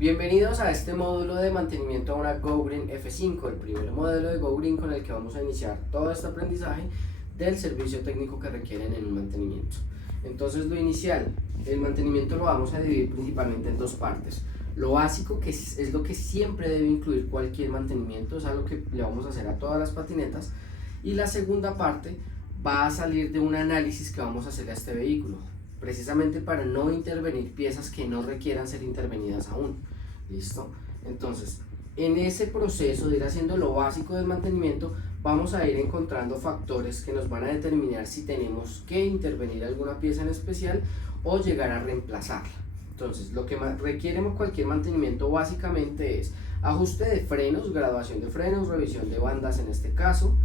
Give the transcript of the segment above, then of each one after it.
Bienvenidos a este módulo de mantenimiento a una GoGreen F5, el primer modelo de GoGreen con el que vamos a iniciar todo este aprendizaje del servicio técnico que requieren en un mantenimiento. Entonces, lo inicial, el mantenimiento lo vamos a dividir principalmente en dos partes. Lo básico, que es lo que siempre debe incluir cualquier mantenimiento, es algo que le vamos a hacer a todas las patinetas. Y la segunda parte va a salir de un análisis que vamos a hacer a este vehículo, precisamente para no intervenir piezas que no requieran ser intervenidas aún. ¿Listo? Entonces, en ese proceso de ir haciendo lo básico del mantenimiento, vamos a ir encontrando factores que nos van a determinar si tenemos que intervenir alguna pieza en especial o llegar a reemplazarla. Entonces, lo que requiere cualquier mantenimiento básicamente es ajuste de frenos, graduación de frenos, revisión de bandas en este caso,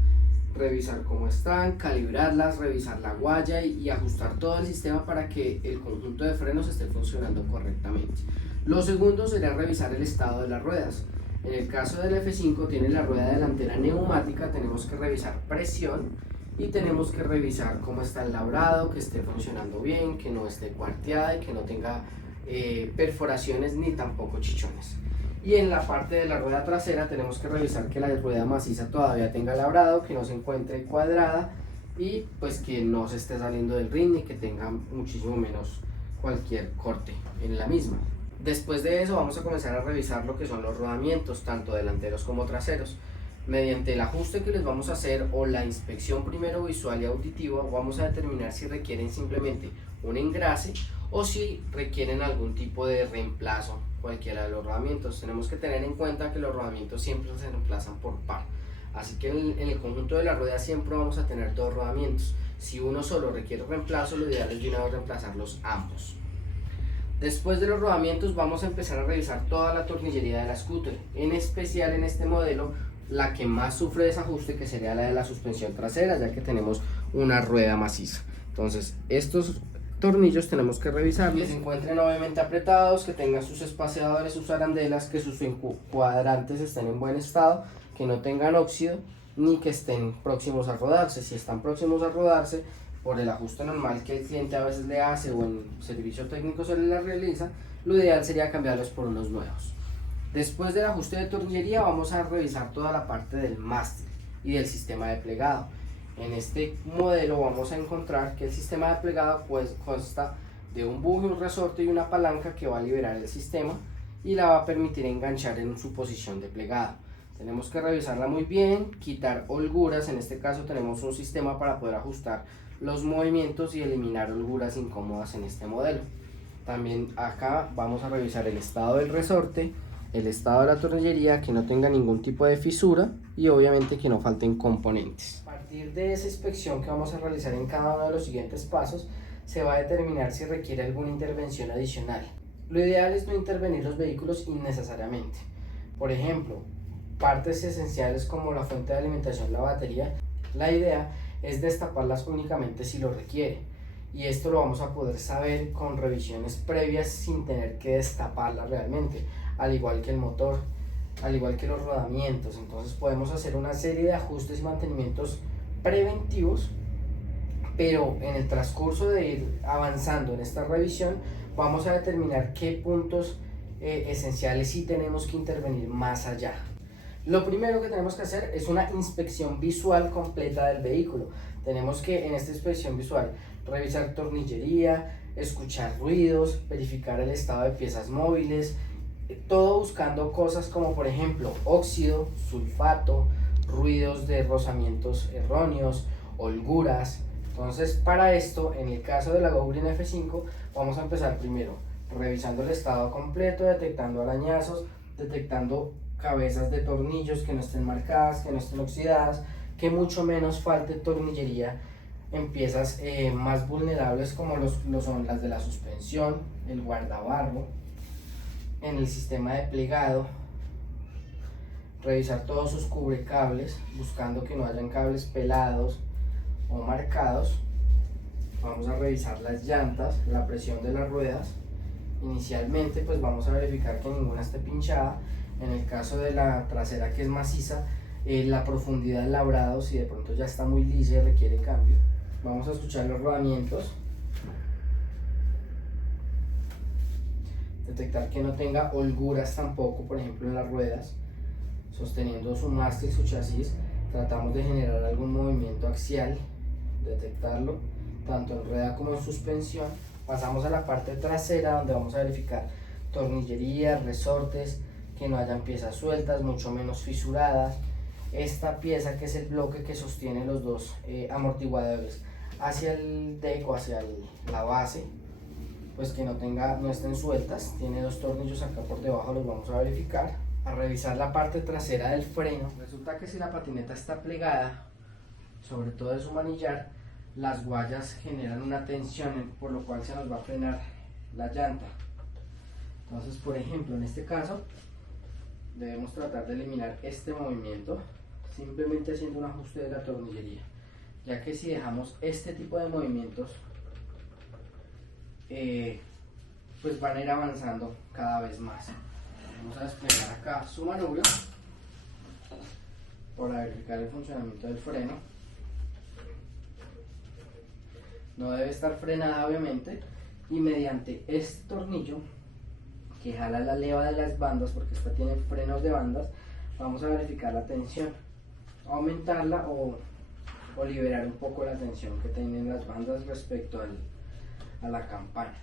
revisar cómo están, calibrarlas, revisar la guaya y ajustar todo el sistema para que el conjunto de frenos esté funcionando correctamente. Lo segundo será revisar el estado de las ruedas. En el caso del F5 tiene la rueda delantera neumática, tenemos que revisar presión y tenemos que revisar cómo está el labrado, que esté funcionando bien, que no esté cuarteada y que no tenga perforaciones ni tampoco chichones. Y en la parte de la rueda trasera tenemos que revisar que la rueda maciza todavía tenga labrado, que no se encuentre cuadrada y pues que no se esté saliendo del rin ni que tenga muchísimo menos cualquier corte en la misma. Después de eso vamos a comenzar a revisar lo que son los rodamientos, tanto delanteros como traseros. Mediante el ajuste que les vamos a hacer o la inspección primero visual y auditiva, vamos a determinar si requieren simplemente un engrase o si requieren algún tipo de reemplazo cualquiera de los rodamientos. Tenemos que tener en cuenta que los rodamientos siempre se reemplazan por par, así que en el conjunto de la rueda siempre vamos a tener dos rodamientos. Si uno solo requiere reemplazo, lo ideal es de una vez reemplazarlos ambos. Después de los rodamientos vamos a empezar a revisar toda la tornillería de la scooter, en especial en este modelo la que más sufre desajuste, que sería la de la suspensión trasera, ya que tenemos una rueda maciza. Entonces estos tornillos tenemos que revisarlos, que se encuentren obviamente apretados, que tengan sus espaciadores, sus arandelas, que sus cuadrantes estén en buen estado, que no tengan óxido ni que estén próximos a rodarse. Si están próximos a rodarse por el ajuste normal que el cliente a veces le hace o en servicio técnico se le realiza, lo ideal sería cambiarlos por unos nuevos. Después del ajuste de tornillería vamos a revisar toda la parte del mástil y del sistema de plegado. En este modelo vamos a encontrar que el sistema de plegado pues consta de un buje, un resorte y una palanca que va a liberar el sistema y la va a permitir enganchar en su posición de plegado. Tenemos que revisarla muy bien, quitar holguras. En este caso tenemos un sistema para poder ajustar los movimientos y eliminar holguras incómodas en este modelo. También acá vamos a revisar el estado del resorte, el estado de la tornillería, que no tenga ningún tipo de fisura y obviamente que no falten componentes. A partir de esa inspección que vamos a realizar en cada uno de los siguientes pasos, se va a determinar si requiere alguna intervención adicional. Lo ideal es no intervenir los vehículos innecesariamente. Por ejemplo, partes esenciales como la fuente de alimentación, la batería, la idea es destaparlas únicamente si lo requiere, y esto lo vamos a poder saber con revisiones previas sin tener que destaparlas realmente, al igual que el motor, al igual que los rodamientos. Entonces podemos hacer una serie de ajustes y mantenimientos preventivos, pero en el transcurso de ir avanzando en esta revisión vamos a determinar qué puntos esenciales sí tenemos que intervenir más allá. Lo primero que tenemos que hacer es una inspección visual completa del vehículo. Tenemos que en esta inspección visual revisar tornillería, escuchar ruidos, verificar el estado de piezas móviles, todo buscando cosas como por ejemplo óxido, sulfato, ruidos de rozamientos erróneos, holguras. Entonces para esto, en el caso de la GoGreen F5, vamos a empezar primero revisando el estado completo, detectando arañazos, detectando cabezas de tornillos que no estén marcadas, que no estén oxidadas, que mucho menos falte tornillería en piezas más vulnerables como lo son las de la suspensión, el guardabarro, en el sistema de plegado. Revisar todos sus cubrecables, buscando que no hayan cables pelados o marcados. Vamos a revisar las llantas, la presión de las ruedas. Inicialmente pues vamos a verificar que ninguna esté pinchada. En el caso de la trasera, que es maciza, la profundidad del labrado, si de pronto ya está muy lisa y requiere cambio. Vamos a escuchar los rodamientos. detectar que no tenga holguras tampoco, por ejemplo en las ruedas, sosteniendo su mástil, su chasis, tratamos de generar algún movimiento axial, detectarlo, tanto en rueda como en suspensión. Pasamos a la parte trasera donde vamos a verificar tornillería, resortes, que no hayan piezas sueltas, mucho menos fisuradas. Esta pieza que es el bloque que sostiene los dos amortiguadores hacia el deck o hacia la base, pues que no estén sueltas. Tiene dos tornillos acá por debajo, los vamos a verificar. A revisar la parte trasera del freno, resulta que si la patineta está plegada, sobre todo de su manillar, las guayas generan una tensión, por lo cual se nos va a frenar la llanta. Entonces, por ejemplo, en este caso debemos tratar de eliminar este movimiento simplemente haciendo un ajuste de la tornillería, ya que si dejamos este tipo de movimientos pues van a ir avanzando cada vez más. Vamos a desplegar acá su manubrio para verificar el funcionamiento del freno. No debe estar frenada obviamente, y mediante este tornillo que jala la leva de las bandas, porque esta tiene frenos de bandas, vamos a verificar la tensión, aumentarla o liberar un poco la tensión que tienen las bandas respecto a la campana.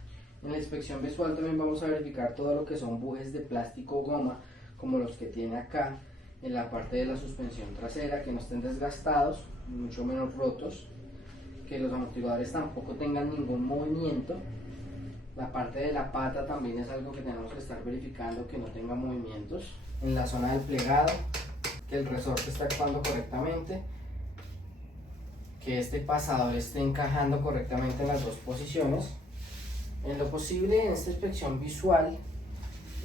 En la inspección visual también vamos a verificar todo lo que son bujes de plástico o goma, como los que tiene acá en la parte de la suspensión trasera, que no estén desgastados, mucho menos rotos, que los amortiguadores tampoco tengan ningún movimiento. La parte de la pata también es algo que tenemos que estar verificando, que no tenga movimientos. En la zona del plegado, que el resorte está actuando correctamente, que este pasador esté encajando correctamente en las dos posiciones. En lo posible, en esta inspección visual,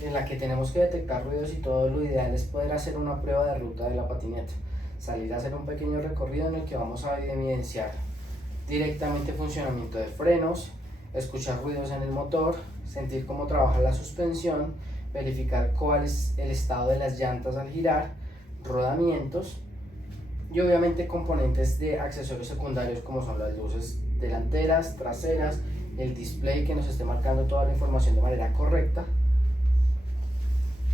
en la que tenemos que detectar ruidos y todo, lo ideal es poder hacer una prueba de ruta de la patineta, salir a hacer un pequeño recorrido en el que vamos a evidenciar directamente funcionamiento de frenos, escuchar ruidos en el motor, sentir cómo trabaja la suspensión, verificar cuál es el estado de las llantas al girar, rodamientos y obviamente componentes de accesorios secundarios como son las luces delanteras, traseras, el display que nos esté marcando toda la información de manera correcta,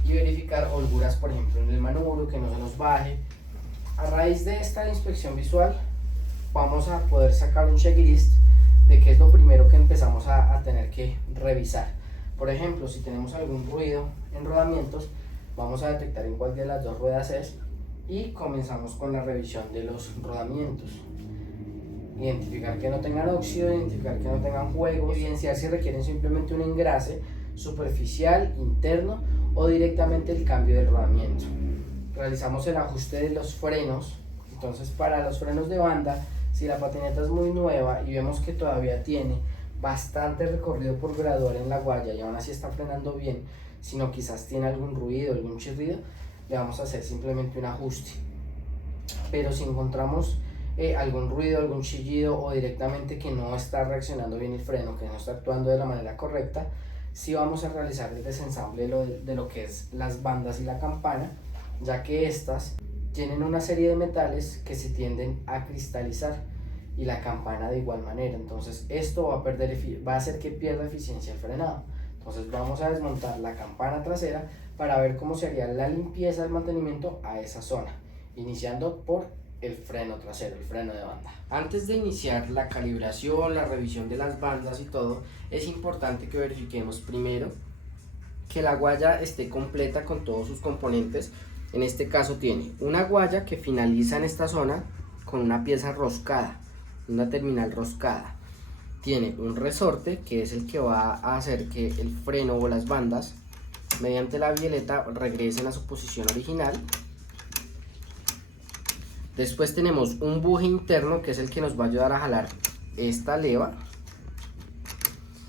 y verificar holguras, por ejemplo en el manubrio, que no se nos baje. A raíz de esta inspección visual vamos a poder sacar un checklist de qué es lo primero que empezamos a tener que revisar. Por ejemplo, si tenemos algún ruido en rodamientos, vamos a detectar en cuál de las dos ruedas es y comenzamos con la revisión de los rodamientos. Identificar que no tengan óxido, identificar que no tengan juegos, evidenciar si requieren simplemente un engrase superficial, interno o directamente el cambio del rodamiento. Realizamos el ajuste de los frenos. Entonces, para los frenos de banda, si la patineta es muy nueva y vemos que todavía tiene bastante recorrido por graduar en la guaya y aún así está frenando bien, sino quizás tiene algún ruido, algún chirrido, le vamos a hacer simplemente un ajuste. Pero si encontramos algún ruido, algún chillido o directamente que no está reaccionando bien el freno, que no está actuando de la manera correcta, sí vamos a realizar el desensamble de lo que es las bandas y la campana, ya que estas tienen una serie de metales que se tienden a cristalizar y la campana de igual manera. Entonces esto va a hacer que pierda eficiencia el frenado. Entonces vamos a desmontar la campana trasera para ver cómo se haría la limpieza del mantenimiento a esa zona, iniciando por el freno trasero, el freno de banda. Antes de iniciar la calibración, la revisión de las bandas y todo, es importante que verifiquemos primero que la guaya esté completa con todos sus componentes. En este caso tiene una guaya que finaliza en esta zona con una pieza roscada, una terminal roscada. Tiene un resorte que es el que va a hacer que el freno o las bandas mediante la bieleta regresen a su posición original. Después tenemos un buje interno que es el que nos va a ayudar a jalar esta leva.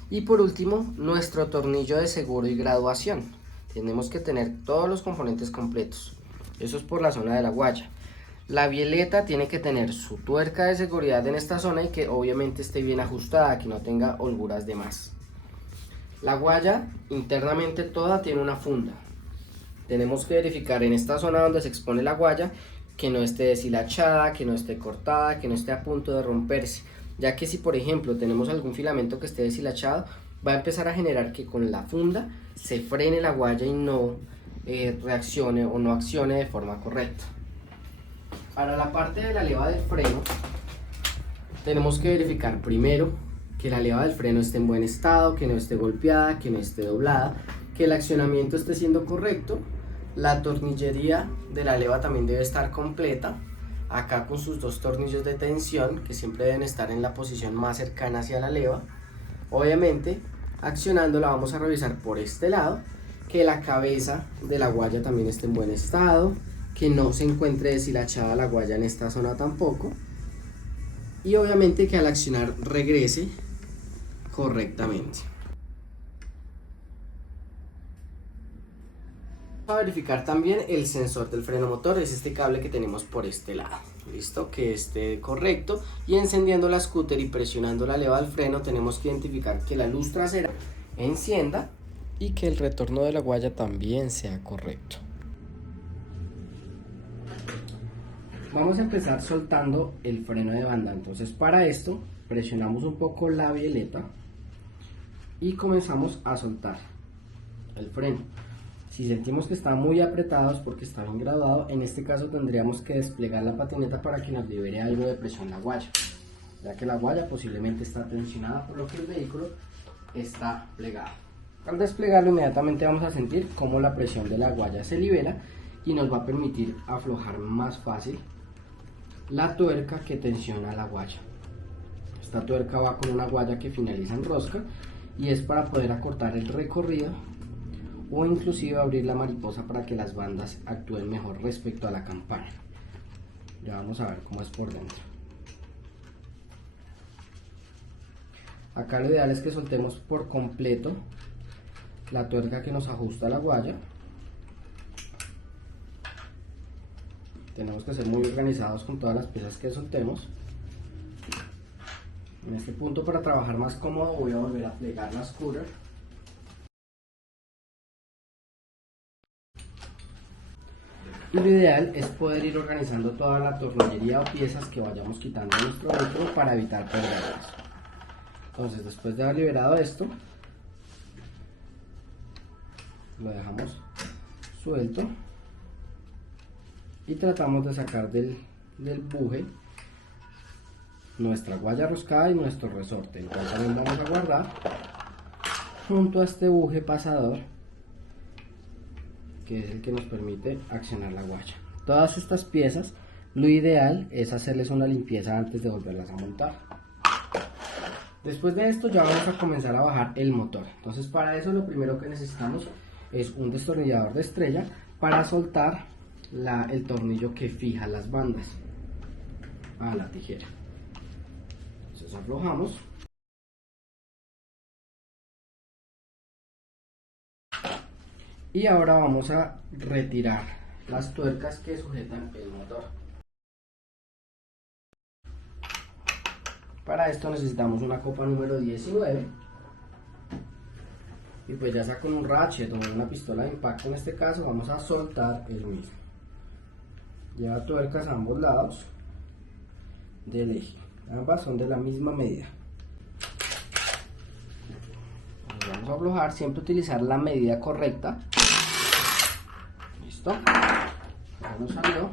Y por último, nuestro tornillo de seguro y graduación. Tenemos que tener todos los componentes completos. Eso es por la zona de la guaya. La bieleta tiene que tener su tuerca de seguridad en esta zona y que obviamente esté bien ajustada, que no tenga holguras de más. La guaya internamente toda tiene una funda. Tenemos que verificar en esta zona donde se expone la guaya que no esté deshilachada, que no esté cortada, que no esté a punto de romperse, ya que si por ejemplo tenemos algún filamento que esté deshilachado, va a empezar a generar que con la funda se frene la guaya y no reaccione o no accione de forma correcta. Para la parte de la leva del freno, tenemos que verificar primero que la leva del freno esté en buen estado, que no esté golpeada, que no esté doblada, que el accionamiento esté siendo correcto. La tornillería de la leva también debe estar completa, acá con sus 2 tornillos de tensión que siempre deben estar en la posición más cercana hacia la leva. Obviamente, accionándola vamos a revisar por este lado que la cabeza de la guaya también esté en buen estado, que no se encuentre deshilachada la guaya en esta zona tampoco, y obviamente que al accionar regrese correctamente. Vamos a verificar también el sensor del freno motor, es este cable que tenemos por este lado, listo, que esté correcto, y encendiendo la scooter y presionando la leva del freno tenemos que identificar que la luz trasera encienda y que el retorno de la guaya también sea correcto. Vamos a empezar soltando el freno de banda, entonces para esto presionamos un poco la bieleta y comenzamos a soltar el freno. Si sentimos que está muy apretado es porque está bien graduado. En este caso tendríamos que desplegar la patineta para que nos libere algo de presión la guaya, ya que la guaya posiblemente está tensionada, por lo que el vehículo está plegado. Al desplegarlo inmediatamente vamos a sentir cómo la presión de la guaya se libera y nos va a permitir aflojar más fácil la tuerca que tensiona la guaya. Esta tuerca va con una guaya que finaliza en rosca y es para poder acortar el recorrido o inclusive abrir la mariposa para que las bandas actúen mejor respecto a la campana. Ya vamos a ver cómo es por dentro. Acá lo ideal es que soltemos por completo la tuerca que nos ajusta la guaya. Tenemos que ser muy organizados con todas las piezas que soltemos. En este punto, para trabajar más cómodo, voy a volver a plegar la scooter. Y lo ideal es poder ir organizando toda la tornillería o piezas que vayamos quitando de nuestro vehículo para evitar perderlas. Entonces, después de haber liberado esto, lo dejamos suelto y tratamos de sacar del buje nuestra guaya roscada y nuestro resorte, el cual también vamos a guardar junto a este buje pasador, que es el que nos permite accionar la guaya. Todas estas piezas, lo ideal es hacerles una limpieza antes de volverlas a montar. Después de esto ya vamos a comenzar a bajar el motor. Entonces, para eso lo primero que necesitamos es un destornillador de estrella para soltar el tornillo que fija las bandas a la tijera. Entonces aflojamos. Y ahora vamos a retirar las tuercas que sujetan el motor. Para esto necesitamos una copa número 19. Y pues ya sea con un ratchet o una pistola de impacto, en este caso vamos a soltar el mismo. Lleva tuercas a ambos lados del eje. Ambas son de la misma medida. Vamos a aflojar, siempre utilizar la medida correcta. Listo. Ya nos salió.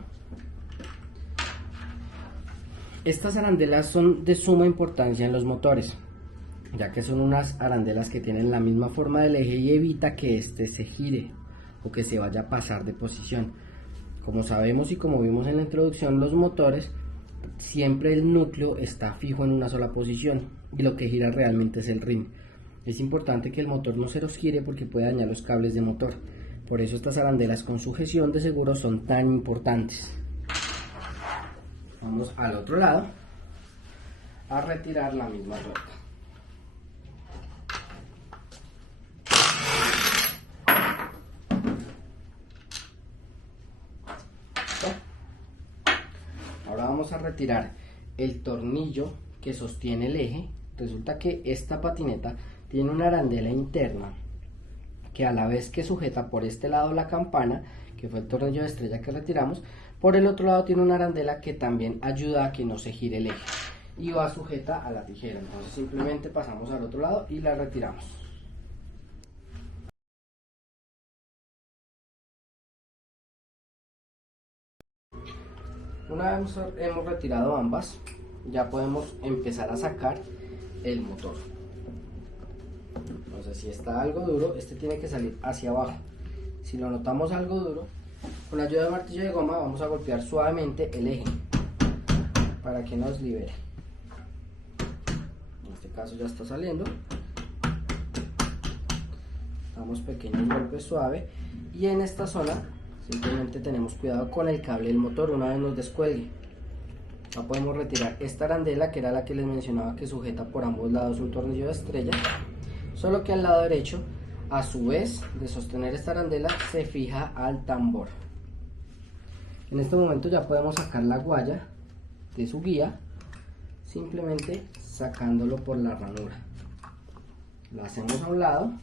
Estas arandelas son de suma importancia en los motores, ya que son unas arandelas que tienen la misma forma del eje y evita que éste se gire o que se vaya a pasar de posición. Como sabemos y como vimos en la introducción, los motores siempre el núcleo está fijo en una sola posición y lo que gira realmente es el rin. Es importante que el motor no se los gire porque puede dañar los cables de motor. Por eso estas arandelas con sujeción de seguro son tan importantes. Vamos al otro lado a retirar la misma tuerca. Ahora vamos a retirar el tornillo que sostiene el eje. Resulta que esta patineta tiene una arandela interna que, a la vez que sujeta por este lado la campana, que fue el tornillo de estrella que retiramos, por el otro lado tiene una arandela que también ayuda a que no se gire el eje y va sujeta a la tijera. Entonces simplemente pasamos al otro lado y la retiramos. Una vez hemos retirado ambas, ya podemos empezar a sacar el motor. Entonces, si está algo duro, este tiene que salir hacia abajo. Si lo notamos algo duro, con la ayuda del martillo de goma vamos a golpear suavemente el eje para que nos libere. En este caso ya está saliendo. Damos pequeños golpes suaves y en esta zona simplemente tenemos cuidado con el cable del motor una vez nos descuelgue. Ya podemos retirar esta arandela, que era la que les mencionaba que sujeta por ambos lados un tornillo de estrella, solo que al lado derecho, a su vez de sostener esta arandela, se fija al tambor. En este momento ya podemos sacar la guaya de su guía, simplemente sacándolo por la ranura. Lo hacemos a un lado,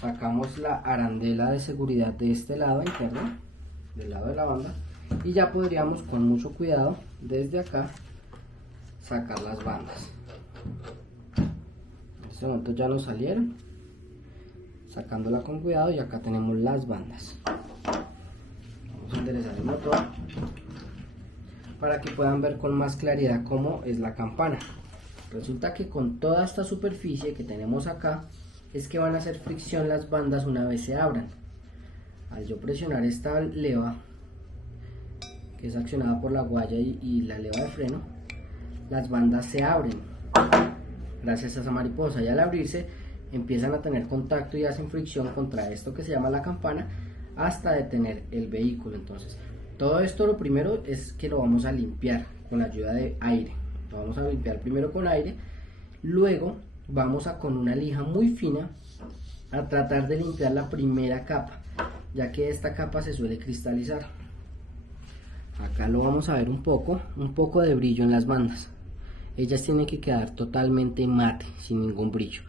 sacamos la arandela de seguridad de este lado interno, del lado de la banda, y ya podríamos con mucho cuidado desde acá sacar las bandas. En este momento ya nos salieron, sacándola con cuidado, y acá tenemos las bandas. Vamos a enderezar el motor para que puedan ver con más claridad cómo es la campana. Resulta que con toda esta superficie que tenemos acá es que van a hacer fricción las bandas una vez se abran. Al yo presionar esta leva, que es accionada por la guaya y la leva de freno, las bandas se abren gracias a esa mariposa, y al abrirse empiezan a tener contacto y hacen fricción contra esto que se llama la campana hasta detener el vehículo. Entonces todo esto, lo primero es que lo vamos a limpiar con la ayuda de aire. Lo vamos a limpiar primero con aire, luego vamos a con una lija muy fina a tratar de limpiar la primera capa, ya que esta capa se suele cristalizar. Acá lo vamos a ver un poco de brillo en las bandas. Ellas tienen que quedar totalmente mate, sin ningún brillo,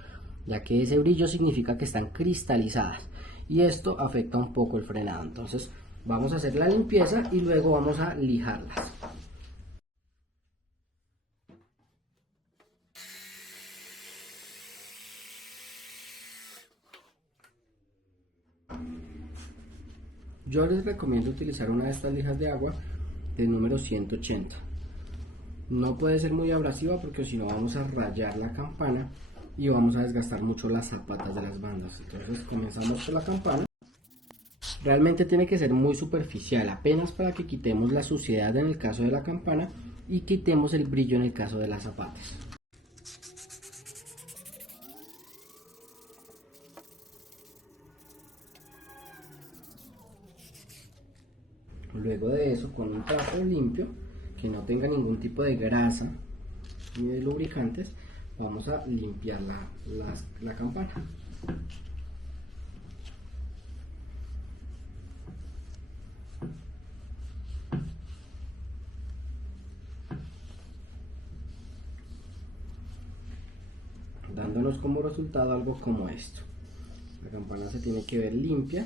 ya que ese brillo significa que están cristalizadas y esto afecta un poco el frenado. Entonces vamos a hacer la limpieza y luego vamos a lijarlas. Yo les recomiendo utilizar una de estas lijas de agua del número 180. No puede ser muy abrasiva porque si no vamos a rayar la campana y vamos a desgastar mucho las zapatas de las bandas. Entonces comenzamos por la campana. Realmente tiene que ser muy superficial, apenas para que quitemos la suciedad en el caso de la campana y quitemos el brillo en el caso de las zapatas. Luego de eso, con un trapo limpio que no tenga ningún tipo de grasa ni de lubricantes, vamos a limpiar la campana. Dándonos como resultado algo como esto. La campana se tiene que ver limpia,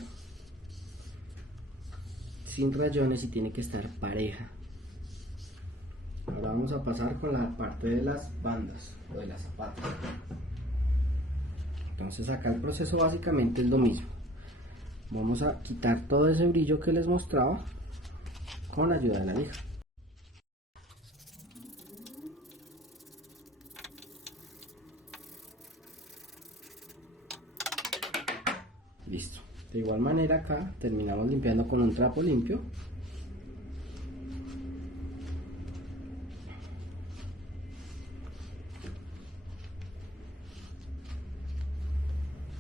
sin rayones, y tiene que estar pareja. Ahora vamos a pasar con la parte de las bandas o de las zapatas. Entonces acá el proceso básicamente es lo mismo. Vamos a quitar todo ese brillo que les mostraba con la ayuda de la lija. Listo. De igual manera acá terminamos limpiando con un trapo limpio.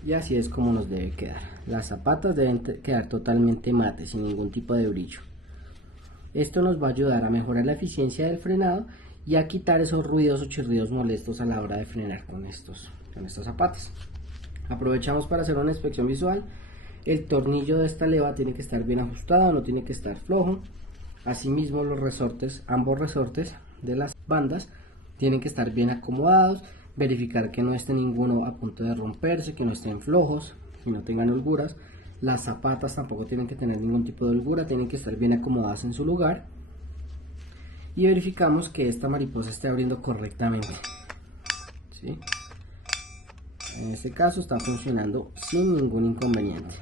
Y así es como nos debe quedar. Las zapatas deben quedar totalmente mates, sin ningún tipo de brillo. Esto nos va a ayudar a mejorar la eficiencia del frenado y a quitar esos ruidos o chirridos molestos a la hora de frenar con estos zapatos. Aprovechamos para hacer una inspección visual. El tornillo de esta leva tiene que estar bien ajustado, no tiene que estar flojo. Asimismo los resortes, ambos resortes de las bandas tienen que estar bien acomodados. Verificar que no esté ninguno a punto de romperse, que no estén flojos, que no tengan holguras. Las zapatas tampoco tienen que tener ningún tipo de holgura, tienen que estar bien acomodadas en su lugar. Y verificamos que esta mariposa esté abriendo correctamente, ¿sí? En este caso está funcionando sin ningún inconveniente.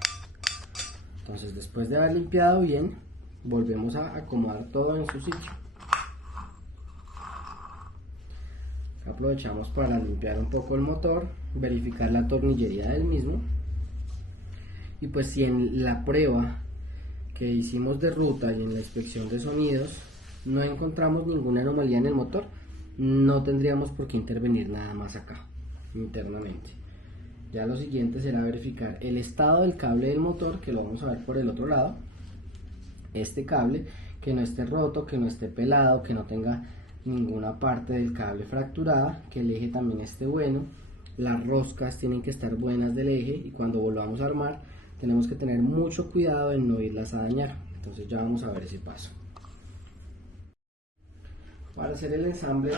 Entonces, después de haber limpiado bien, volvemos a acomodar todo en su sitio. Aprovechamos para limpiar un poco el motor, verificar la tornillería del mismo, y pues si en la prueba que hicimos de ruta y en la inspección de sonidos no encontramos ninguna anomalía en el motor, no tendríamos por qué intervenir nada más acá internamente. Ya lo siguiente será verificar el estado del cable del motor, que lo vamos a ver por el otro lado. Este cable, que no esté roto, que no esté pelado, que no tenga ninguna parte del cable fracturada, que el eje también esté bueno. Las roscas tienen que estar buenas del eje, y cuando volvamos a armar tenemos que tener mucho cuidado en no irlas a dañar. Entonces ya vamos a ver ese paso. Para hacer el ensamble,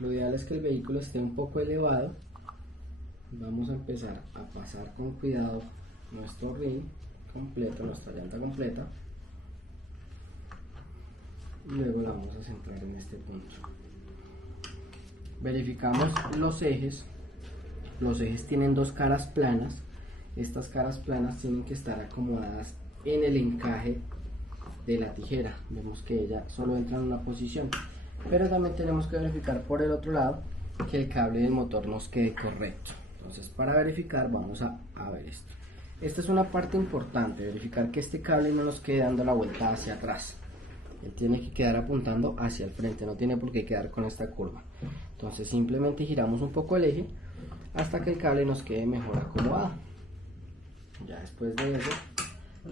lo ideal es que el vehículo esté un poco elevado. Vamos a empezar a pasar con cuidado nuestro rin completo, nuestra llanta completa, y luego la vamos a centrar en este punto. Verificamos los ejes. Los ejes tienen dos caras planas. Estas caras planas tienen que estar acomodadas en el encaje de la tijera. Vemos que ella solo entra en una posición, pero también tenemos que verificar por el otro lado que el cable del motor nos quede correcto. Entonces, para verificar vamos a ver esto. Esta es una parte importante, verificar que este cable no nos quede dando la vuelta hacia atrás. Él tiene que quedar apuntando hacia el frente, no tiene por qué quedar con esta curva. Entonces simplemente giramos un poco el eje hasta que el cable nos quede mejor acomodado. Ya después de eso,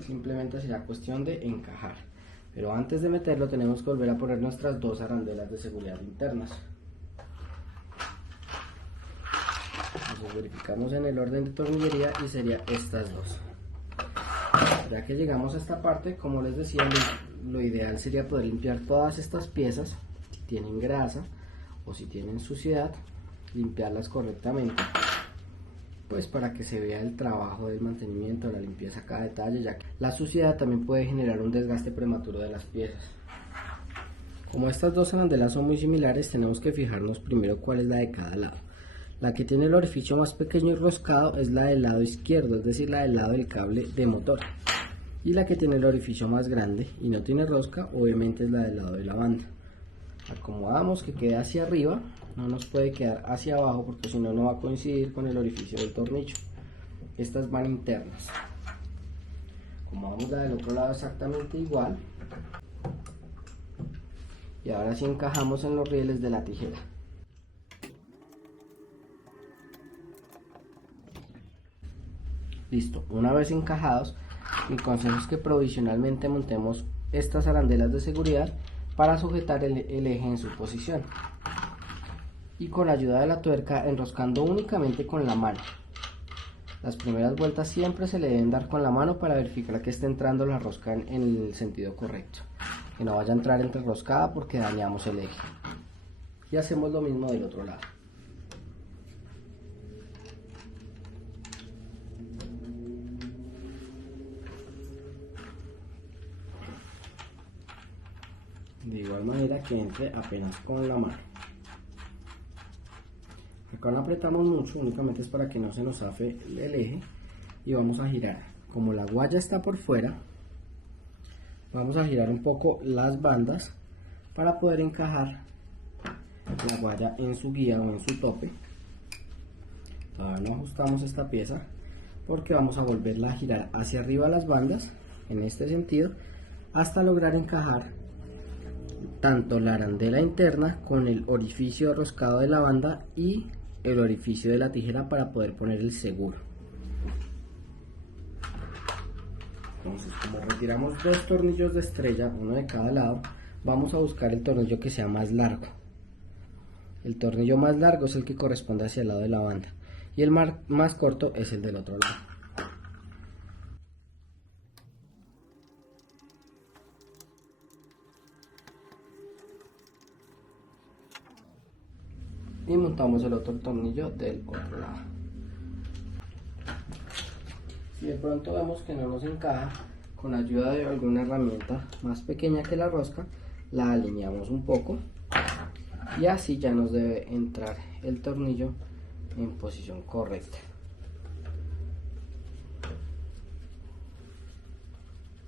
simplemente será cuestión de encajar. Pero antes de meterlo tenemos que volver a poner nuestras dos arandelas de seguridad internas. Entonces verificamos en el orden de tornillería y sería estas dos. Ya que llegamos a esta parte, como les decía, lo ideal sería poder limpiar todas estas piezas, si tienen grasa o si tienen suciedad, limpiarlas correctamente, pues para que se vea el trabajo del mantenimiento, la limpieza a cada detalle, ya que la suciedad también puede generar un desgaste prematuro de las piezas. Como estas dos arandelas son muy similares, tenemos que fijarnos primero cuál es la de cada lado. La que tiene el orificio más pequeño y roscado es la del lado izquierdo, es decir, la del lado del cable de motor. Y la que tiene el orificio más grande y no tiene rosca, obviamente es la del lado de la banda. Acomodamos que quede hacia arriba, no nos puede quedar hacia abajo porque si no, no va a coincidir con el orificio del tornillo. Estas van internas. Acomodamos la del otro lado exactamente igual. Y ahora sí encajamos en los rieles de la tijera. Listo, una vez encajados, mi consejo es que provisionalmente montemos estas arandelas de seguridad para sujetar el eje en su posición, y con la ayuda de la tuerca enroscando únicamente con la mano. Las primeras vueltas siempre se le deben dar con la mano para verificar que esté entrando la rosca en el sentido correcto, que no vaya a entrar entrerroscada porque dañamos el eje. Y hacemos lo mismo del otro lado. De igual manera que entre apenas con la mano. Acá no apretamos mucho, únicamente es para que no se nos zafe el eje, y vamos a girar. Como la guaya está por fuera, vamos a girar un poco las bandas para poder encajar la guaya en su guía o en su tope. Todavía no ajustamos esta pieza porque vamos a volverla a girar hacia arriba las bandas en este sentido hasta lograr encajar tanto la arandela interna con el orificio roscado de la banda y el orificio de la tijera para poder poner el seguro. Entonces, como retiramos dos tornillos de estrella, uno de cada lado, vamos a buscar el tornillo que sea más largo. El tornillo más largo es el que corresponde hacia el lado de la banda y el más corto es el del otro lado. Y montamos el otro tornillo del otro lado. Si de pronto vemos que no nos encaja, con ayuda de alguna herramienta más pequeña que la rosca, la alineamos un poco y así ya nos debe entrar el tornillo en posición correcta.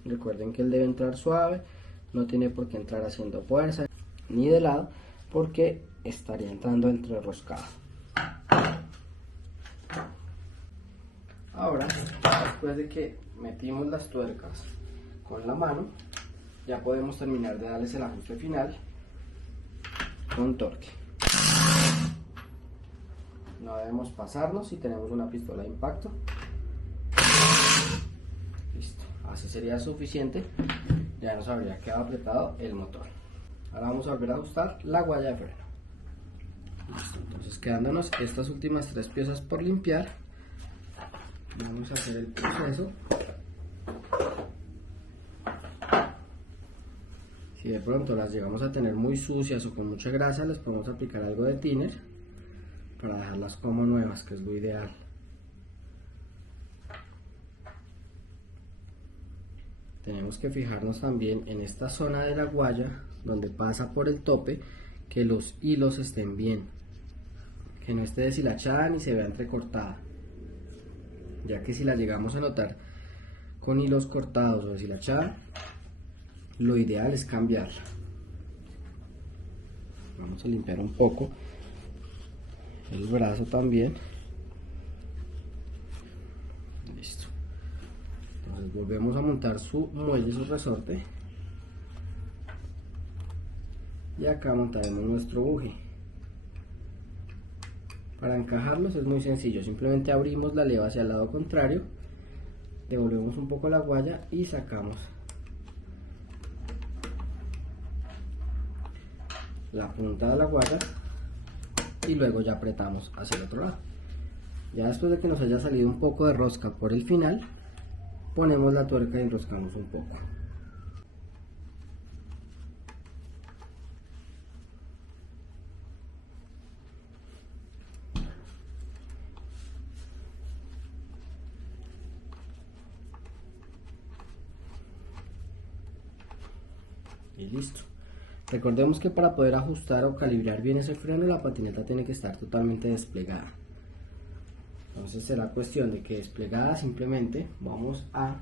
Recuerden que él debe entrar suave, no tiene por qué entrar haciendo fuerza ni de lado, porque estaría entrando entrerroscado. Ahora, después de que metimos las tuercas con la mano, ya podemos terminar de darles el ajuste final con torque. No debemos pasarnos si tenemos una pistola de impacto. Listo, así sería suficiente, ya nos habría quedado apretado el motor. Ahora vamos a volver a ajustar la guaya de freno. Listo, entonces quedándonos estas últimas 3 piezas por limpiar, vamos a hacer el proceso. Si de pronto las llegamos a tener muy sucias o con mucha grasa, les podemos aplicar algo de thinner para dejarlas como nuevas, que es lo ideal. Tenemos que fijarnos también en esta zona de la guaya donde pasa por el tope, que los hilos estén bien, que no esté deshilachada ni se vea entrecortada, ya que si la llegamos a notar con hilos cortados o deshilachada, lo ideal es cambiarla. Vamos a limpiar un poco el brazo también. Listo. Entonces volvemos a montar su muelle, su resorte, y acá montaremos nuestro buje. Para encajarlos es muy sencillo, simplemente abrimos la leva hacia el lado contrario, devolvemos un poco la guaya y sacamos la punta de la guaya y luego ya apretamos hacia el otro lado. Ya después de que nos haya salido un poco de rosca por el final, ponemos la tuerca y enroscamos un poco. Y listo. Recordemos que para poder ajustar o calibrar bien ese freno, la patineta tiene que estar totalmente desplegada. Entonces será cuestión de que desplegada simplemente vamos a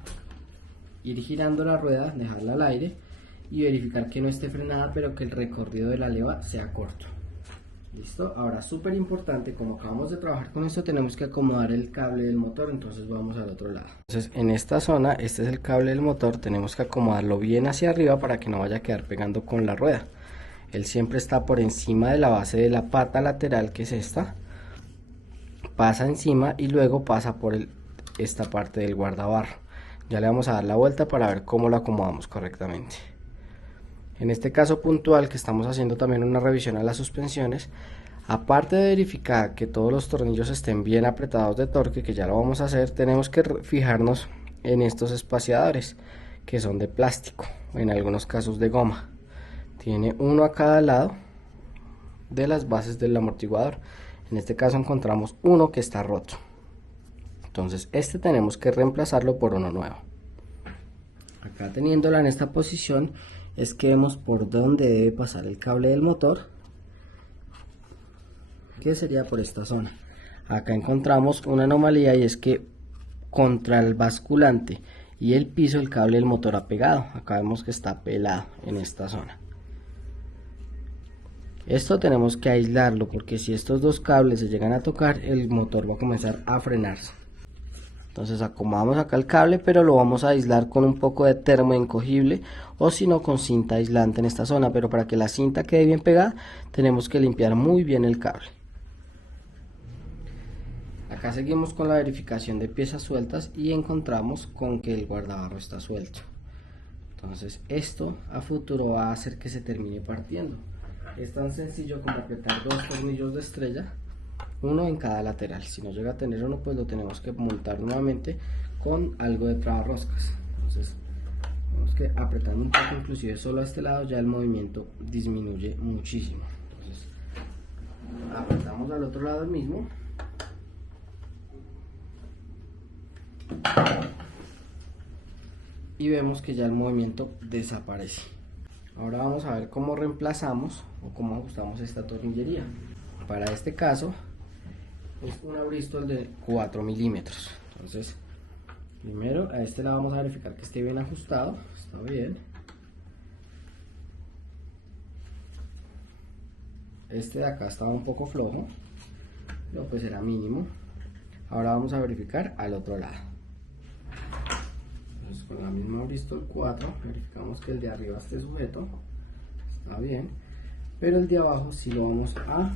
ir girando la rueda, dejarla al aire y verificar que no esté frenada, pero que el recorrido de la leva sea corto. Listo. Ahora, súper importante, como acabamos de trabajar con esto, tenemos que acomodar el cable del motor, entonces vamos al otro lado. Entonces en esta zona, este es el cable del motor, tenemos que acomodarlo bien hacia arriba para que no vaya a quedar pegando con la rueda. Él siempre está por encima de la base de la pata lateral, que es esta, pasa encima y luego pasa por esta parte del guardabarro. Ya le vamos a dar la vuelta para ver cómo lo acomodamos correctamente. En este caso puntual, que estamos haciendo también una revisión a las suspensiones, aparte de verificar que todos los tornillos estén bien apretados de torque, que ya lo vamos a hacer, tenemos que fijarnos en estos espaciadores, que son de plástico, en algunos casos de goma. Tiene uno a cada lado de las bases del amortiguador. En este caso encontramos uno que está roto, entonces este tenemos que reemplazarlo por uno nuevo. Acá teniéndola en esta posición, es que vemos por dónde debe pasar el cable del motor, que sería por esta zona. Acá encontramos una anomalía, y es que contra el basculante y el piso el cable del motor ha pegado. Acá vemos que está pelado en esta zona. Esto tenemos que aislarlo, porque si estos dos cables se llegan a tocar, el motor va a comenzar a frenarse. Entonces acomodamos acá el cable, pero lo vamos a aislar con un poco de termo encogible, o si no con cinta aislante en esta zona. Pero para que la cinta quede bien pegada, tenemos que limpiar muy bien el cable. Acá seguimos con la verificación de piezas sueltas y encontramos con que el guardabarro está suelto. Entonces esto a futuro va a hacer que se termine partiendo. Es tan sencillo como apretar 2 tornillos de estrella, uno en cada lateral. Si no llega a tener uno, pues lo tenemos que montar nuevamente con algo de trabarroscas. Entonces vemos que apretando un poco, inclusive solo a este lado, ya el movimiento disminuye muchísimo. Entonces apretamos al otro lado el mismo, y vemos que ya el movimiento desaparece. Ahora vamos a ver cómo reemplazamos o cómo ajustamos esta tornillería. Para este caso es una Bristol de 4 milímetros. Entonces Primero a este la vamos a verificar que esté bien ajustado, está bien. Este de acá estaba un poco flojo, pero pues era mínimo. Ahora vamos a verificar al otro lado. Entonces con la misma Bristol 4 verificamos que el de arriba esté sujeto, está bien, pero el de abajo sí lo vamos a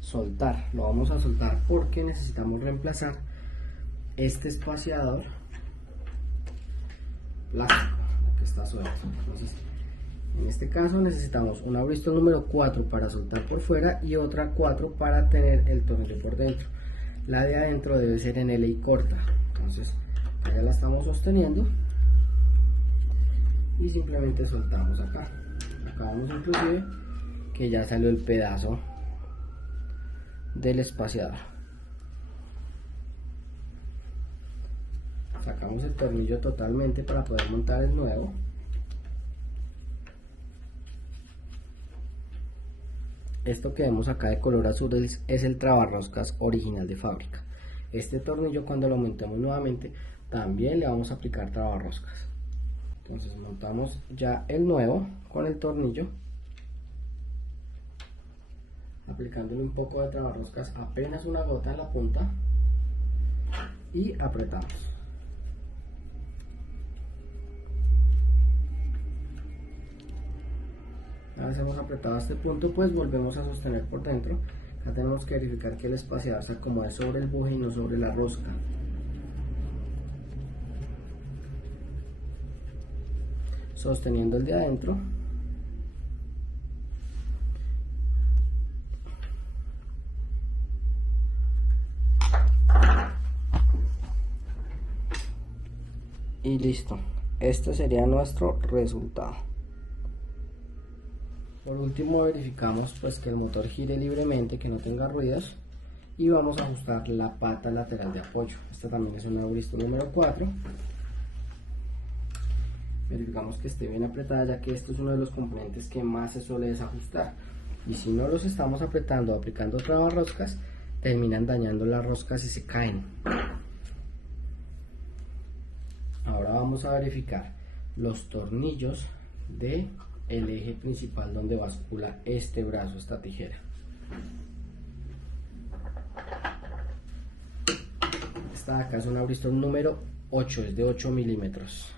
soltar. Lo vamos a soltar porque necesitamos reemplazar este espaciador plástico que está suelto. Entonces, en este caso necesitamos una Bristol número 4 para soltar por fuera y otra 4 para tener el tornillo por dentro. La de adentro debe ser en L y corta. Entonces, acá la estamos sosteniendo y simplemente soltamos acá. Acá vemos inclusive que ya salió el pedazo del espaciador. Sacamos el tornillo totalmente para poder montar el nuevo. Esto que vemos acá de color azul es el trabarroscas original de fábrica. Este tornillo, cuando lo montemos nuevamente, también le vamos a aplicar trabarroscas. Entonces montamos ya el nuevo con el tornillo, aplicándole un poco de trabarroscas, apenas una gota en la punta, y apretamos. Una vez hemos apretado a este punto, pues volvemos a sostener por dentro. Acá tenemos que verificar que el espaciador se acomode sobre el buje y no sobre la rosca. Sosteniendo el de adentro. Y listo. Este sería nuestro resultado. Por último verificamos pues que el motor gire libremente, que no tenga ruidos, y vamos a ajustar la pata lateral de apoyo. Esta también es una Bristol número 4. Verificamos que esté bien apretada, ya que esto es uno de los componentes que más se suele desajustar, y si no los estamos apretando o aplicando trabarroscas, terminan dañando las roscas y se caen. Ahora vamos a verificar los tornillos de el eje principal donde bascula este brazo, esta tijera. Esta de acá es una Bristol número 8, es de 8 milímetros.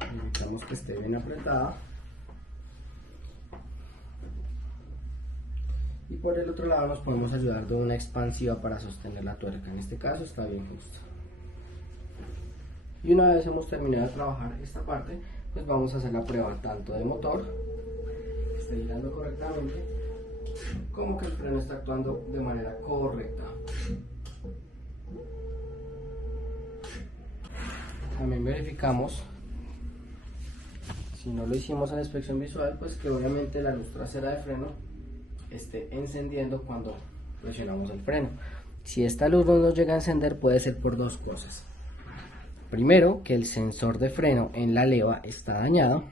Verificamos que esté bien apretada. Y por el otro lado nos podemos ayudar de una expansiva para sostener la tuerca. En este caso está bien justo. Y una vez hemos terminado de trabajar esta parte, pues vamos a hacer la prueba tanto de motor, que esté girando correctamente, como que el freno está actuando de manera correcta. También verificamos, si no lo hicimos en la inspección visual, pues que obviamente la luz trasera de freno esté encendiendo cuando presionamos el freno. Si esta luz no nos llega a encender, puede ser por dos cosas. Primero, que el sensor de freno en la leva está dañado,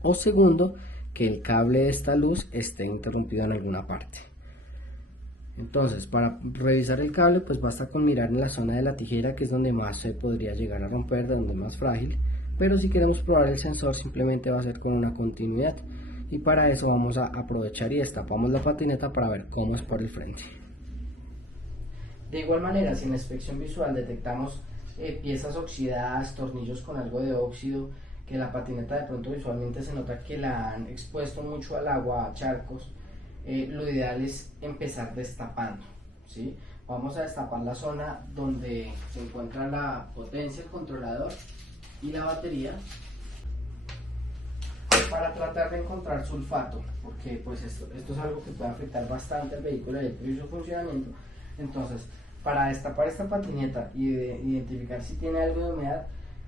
o segundo, que el cable de esta luz esté interrumpido en alguna parte. Entonces, para revisar el cable, pues basta con mirar en la zona de la tijera, que es donde más se podría llegar a romper, de donde es más frágil, pero si queremos probar el sensor, simplemente va a ser con una continuidad, y para eso vamos a aprovechar y destapamos la patineta para ver cómo es por el frente. De igual manera, si en la inspección visual detectamos piezas oxidadas, tornillos con algo de óxido, que la patineta de pronto visualmente se nota que la han expuesto mucho al agua, a charcos, lo ideal es empezar destapando, ¿sí? Vamos a destapar la zona donde se encuentra la potencia, el controlador y la batería, para tratar de encontrar sulfato, porque pues esto es algo que puede afectar bastante al vehículo eléctrico y su funcionamiento. Entonces, para destapar esta patineta y identificar si tiene algo de humedad,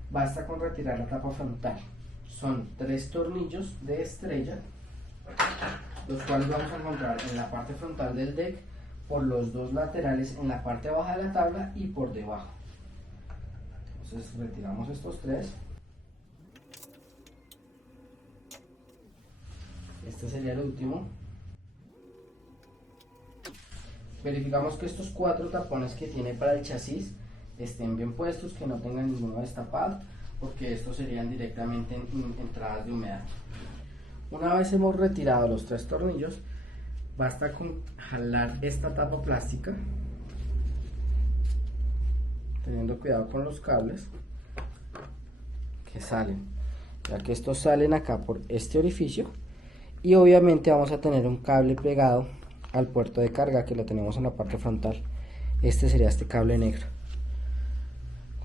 basta con retirar la tapa frontal. Son 3 tornillos de estrella, los cuales vamos a encontrar en la parte frontal del deck, por los 2 laterales en la parte baja de la tabla y por debajo. Entonces retiramos estos 3. Este sería el último. Verificamos que estos 4 tapones que tiene para el chasis estén bien puestos, que no tengan ninguno destapado, porque estos serían directamente entradas de humedad. Una vez hemos retirado los 3 tornillos, basta con jalar esta tapa plástica, teniendo cuidado con los cables que salen, ya que estos salen acá por este orificio, y obviamente vamos a tener un cable pegado al puerto de carga que lo tenemos en la parte frontal. Este sería este cable negro.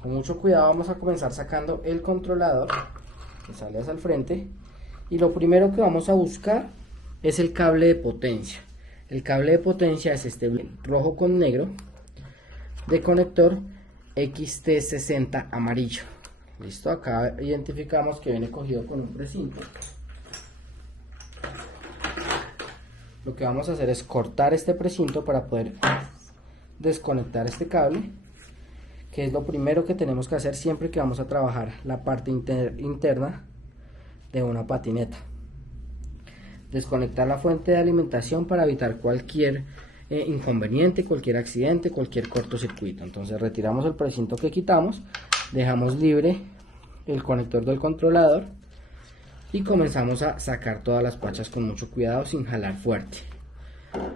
Con mucho cuidado vamos a comenzar sacando el controlador que sale hacia el frente, y lo primero que vamos a buscar es el cable de potencia. El cable de potencia es este rojo con negro de conector XT60 amarillo. Listo, acá identificamos que viene cogido con un precinto. Lo que vamos a hacer es cortar este precinto para poder desconectar este cable, que es lo primero que tenemos que hacer siempre que vamos a trabajar la parte interna de una patineta. Desconectar la fuente de alimentación para evitar cualquier inconveniente, cualquier accidente, cualquier cortocircuito. Entonces retiramos el precinto que quitamos, dejamos libre el conector del controlador y comenzamos a sacar todas las pachas con mucho cuidado, sin jalar fuerte.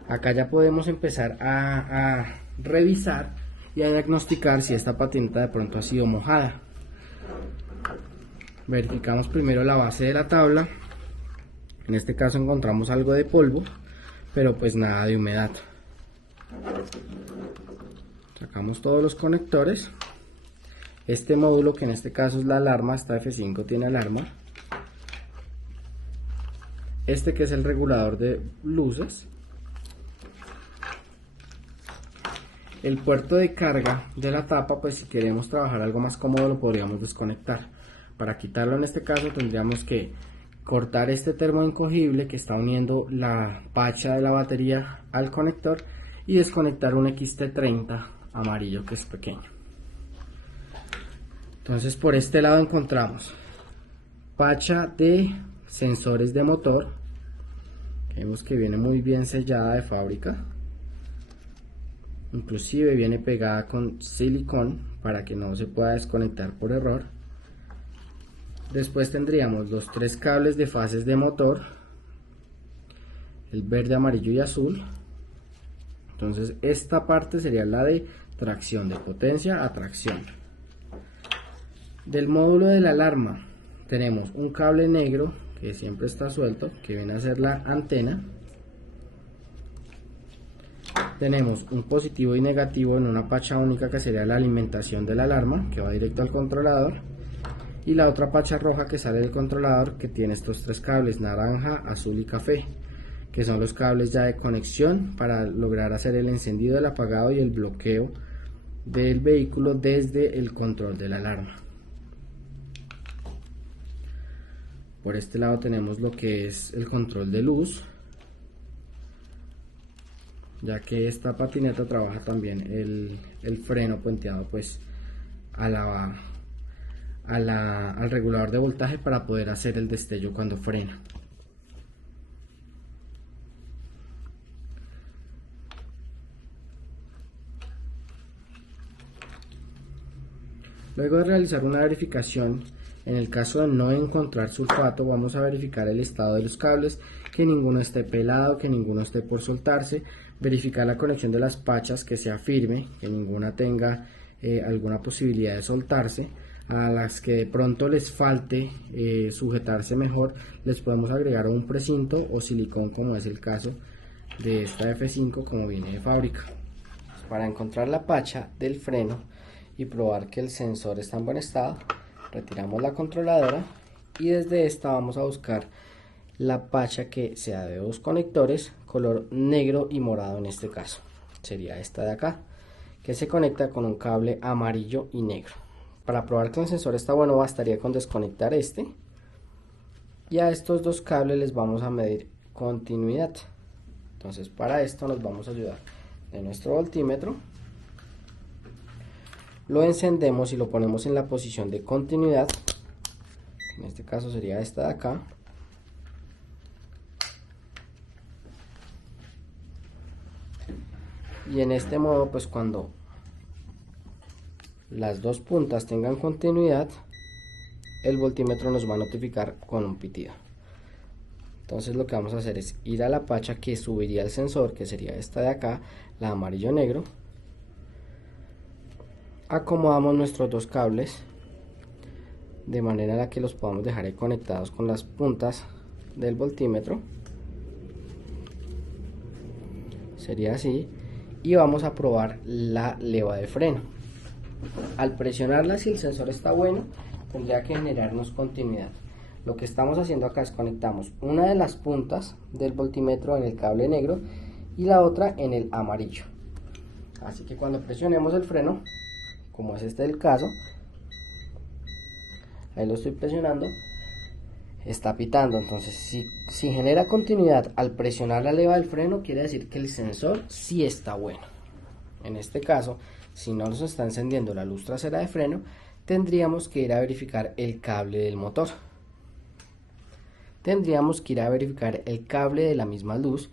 Acá ya podemos empezar a revisar y a diagnosticar si esta patineta de pronto ha sido mojada. Verificamos primero la base de la tabla. En este caso encontramos algo de polvo, pero pues nada de humedad. Sacamos todos los conectores. Este módulo, que en este caso es la alarma, esta F5 tiene alarma. Este que es el regulador de luces. El puerto de carga de la tapa, pues si queremos trabajar algo más cómodo lo podríamos desconectar. Para quitarlo en este caso tendríamos que cortar este termo incogible que está uniendo la pacha de la batería al conector y desconectar un XT30 amarillo que es pequeño. Entonces por este lado encontramos pacha de sensores de motor, que vemos que viene muy bien sellada de fábrica, inclusive viene pegada con silicón para que no se pueda desconectar por error. Después tendríamos los 3 cables de fases de motor, el verde, amarillo y azul. Entonces esta parte sería la de tracción, de potencia a tracción. Del módulo de la alarma tenemos un cable negro que siempre está suelto, que viene a ser la antena. Tenemos un positivo y negativo en una pacha única, que sería la alimentación de la alarma, que va directo al controlador. Y la otra pacha roja que sale del controlador, que tiene estos 3 cables, naranja, azul y café, que son los cables ya de conexión para lograr hacer el encendido, el apagado y el bloqueo del vehículo desde el control de la alarma. Por este lado tenemos lo que es el control de luz, ya que esta patineta trabaja también el freno puenteado pues al regulador de voltaje para poder hacer el destello cuando frena. Luego de realizar una verificación, en el caso de no encontrar sulfato, vamos a verificar el estado de los cables, que ninguno esté pelado, que ninguno esté por soltarse, verificar la conexión de las pachas, que sea firme, que ninguna tenga alguna posibilidad de soltarse. A las que de pronto les falte sujetarse mejor, les podemos agregar un precinto o silicón, como es el caso de esta F5 como viene de fábrica. Para encontrar la pacha del freno y probar que el sensor está en buen estado, retiramos la controladora y desde esta vamos a buscar la pacha que sea de 2 conectores, color negro y morado. En este caso sería esta de acá, que se conecta con un cable amarillo y negro. Para probar que el sensor está bueno, bastaría con desconectar este, y a estos 2 cables les vamos a medir continuidad. Entonces para esto nos vamos a ayudar de nuestro voltímetro, lo encendemos y lo ponemos en la posición de continuidad, en este caso sería esta de acá. y en este modo pues cuando las dos puntas tengan continuidad, el voltímetro nos va a notificar con un pitido. Entonces lo que vamos a hacer es ir a la pacha que subiría el sensor, que sería esta de acá, la amarillo negro. Acomodamos nuestros dos cables de manera a la que los podamos dejar ahí conectados con las puntas del voltímetro. Sería así. Y vamos a probar la leva de freno. Al presionarla, si el sensor está bueno, tendría que generarnos continuidad. Lo que estamos haciendo acá es conectamos una de las puntas del voltímetro en el cable negro y la otra en el amarillo. Así que cuando presionemos el freno, como es este el caso, ahí lo estoy presionando, está pitando. Entonces si genera continuidad al presionar la leva del freno, quiere decir que el sensor sí está bueno. En este caso, si no nos está encendiendo la luz trasera de freno, tendríamos que ir a verificar el cable del motor. Tendríamos que ir a verificar el cable de la misma luz,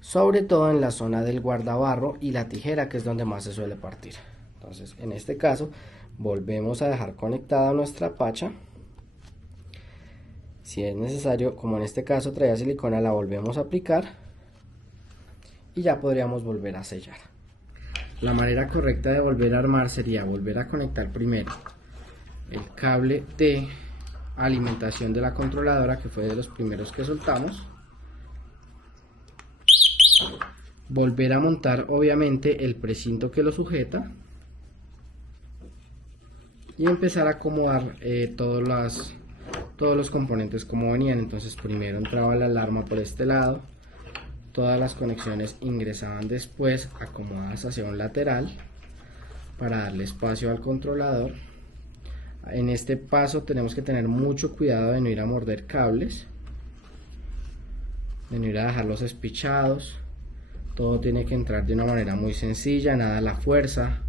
sobre todo en la zona del guardabarro y la tijera, que es donde más se suele partir. Entonces, en este caso, volvemos a dejar conectada nuestra pacha. Si es necesario, como en este caso traía silicona, la volvemos a aplicar y ya podríamos volver a sellar. La manera correcta de volver a armar sería volver a conectar primero el cable de alimentación de la controladora, que fue de los primeros que soltamos, volver a montar obviamente el precinto que lo sujeta y empezar a acomodar todos los componentes como venían. Entonces primero entraba la alarma por este lado, todas las conexiones ingresaban después acomodadas hacia un lateral para darle espacio al controlador. En este paso tenemos que tener mucho cuidado de no ir a morder cables, de no ir a dejarlos espichados. Todo tiene que entrar de una manera muy sencilla, nada a la fuerza.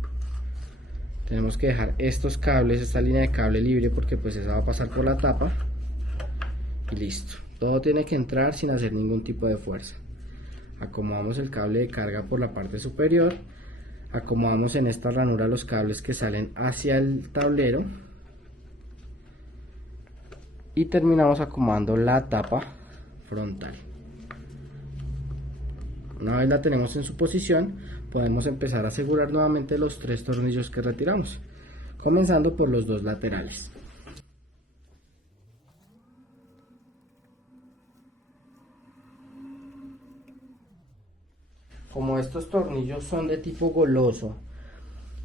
Tenemos que dejar estos cables, esta línea de cable libre, porque pues esa va a pasar por la tapa y listo. Todo tiene que entrar sin hacer ningún tipo de fuerza. Acomodamos el cable de carga por la parte superior, acomodamos en esta ranura los cables que salen hacia el tablero y terminamos acomodando la tapa frontal. Una vez la tenemos en su posición, podemos empezar a asegurar nuevamente los 3 tornillos que retiramos, comenzando por los 2 laterales. Como estos tornillos son de tipo goloso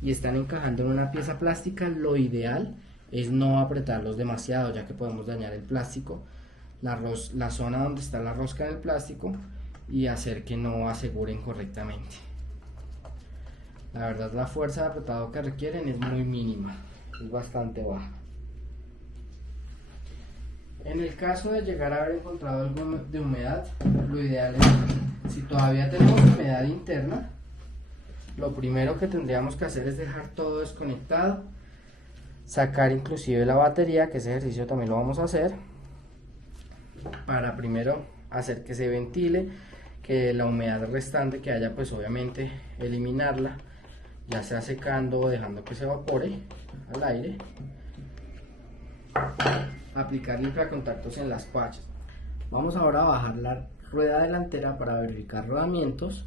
y están encajando en una pieza plástica, lo ideal es no apretarlos demasiado, ya que podemos dañar el plástico, la zona donde está la rosca del plástico, y hacer que no aseguren correctamente. La verdad, la fuerza de apretado que requieren es muy mínima, es bastante baja. En el caso de llegar a haber encontrado algo de humedad, lo ideal es, si todavía tenemos humedad interna, lo primero que tendríamos que hacer es dejar todo desconectado, sacar inclusive la batería, que ese ejercicio también lo vamos a hacer, para primero hacer que se ventile, que la humedad restante que haya pues obviamente eliminarla, ya sea secando o dejando que se evapore al aire. Aplicar limpiacontactos en las pachas. Vamos ahora a bajar la rueda delantera para verificar rodamientos,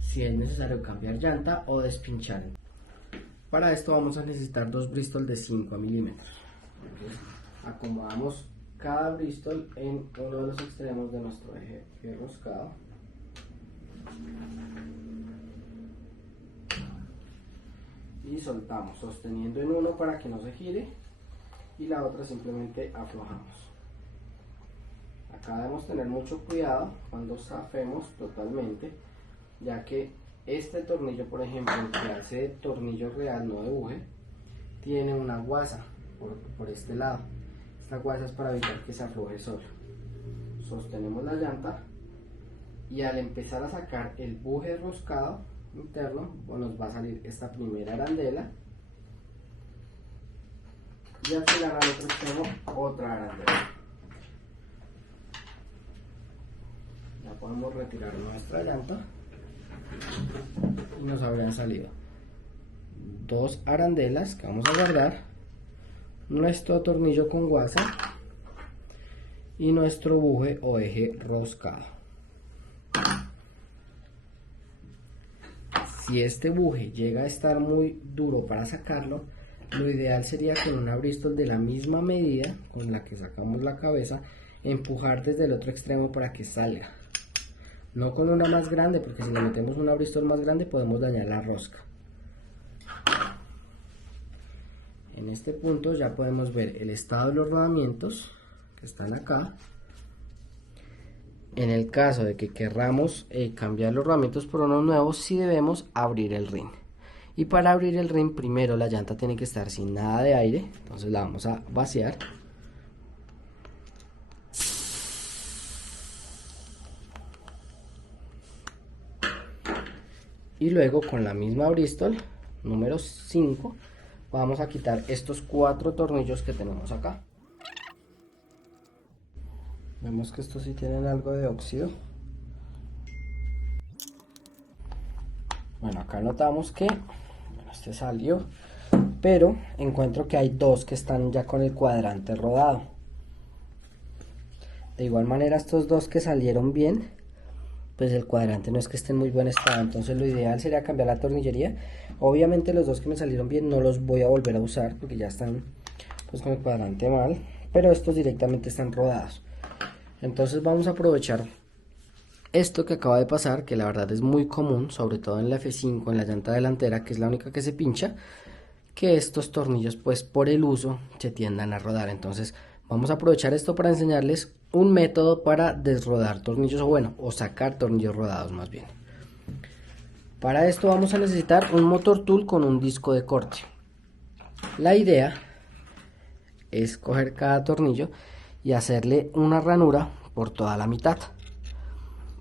si es necesario cambiar llanta o despinchar. Para esto vamos a necesitar 2 Bristol de 5 milímetros. Acomodamos cada Bristol en uno de los extremos de nuestro eje enroscado. Y soltamos, sosteniendo en uno para que no se gire y la otra simplemente aflojamos. Acá debemos tener mucho cuidado cuando zafemos totalmente, ya que este tornillo, por ejemplo, el que hace tornillo real, no de buje, tiene una guasa por este lado. Esta guasa es para evitar que se afloje solo. Sostenemos la llanta y al empezar a sacar el buje enroscado interno, nos va a salir esta primera arandela y al final al otro extremo otra arandela. Ya podemos retirar nuestra llanta y nos habrían salido 2 arandelas que vamos a guardar, nuestro tornillo con guasa y nuestro buje o eje roscado. Si este buje llega a estar muy duro para sacarlo, lo ideal sería con una Bristol de la misma medida con la que sacamos la cabeza, empujar desde el otro extremo para que salga. No con una más grande, porque si le metemos una Bristol más grande podemos dañar la rosca. En este punto ya podemos ver el estado de los rodamientos que están acá. En el caso de que querramos cambiar los rodamientos por unos nuevos, sí debemos abrir el rin. Y para abrir el rin, primero la llanta tiene que estar sin nada de aire, entonces la vamos a vaciar. Y luego con la misma Bristol, número 5, vamos a quitar estos 4 tornillos que tenemos acá. Vemos que estos sí tienen algo de óxido. Bueno, acá notamos que este salió, pero encuentro que hay 2 que están ya con el cuadrante rodado. De igual manera, estos 2 que salieron bien, pues el cuadrante no es que esté en muy buen estado, entonces lo ideal sería cambiar la tornillería. Obviamente los 2 que me salieron bien no los voy a volver a usar porque ya están pues con el cuadrante mal, pero estos directamente están rodados. Entonces vamos a aprovechar esto que acaba de pasar, que la verdad es muy común, sobre todo en la F5, en la llanta delantera, que es la única que se pincha, que estos tornillos pues por el uso se tiendan a rodar. Entonces vamos a aprovechar esto para enseñarles un método para desrodar tornillos, o sacar tornillos rodados más bien. Para esto vamos a necesitar un motor tool con un disco de corte. La idea es coger cada tornillo y hacerle una ranura por toda la mitad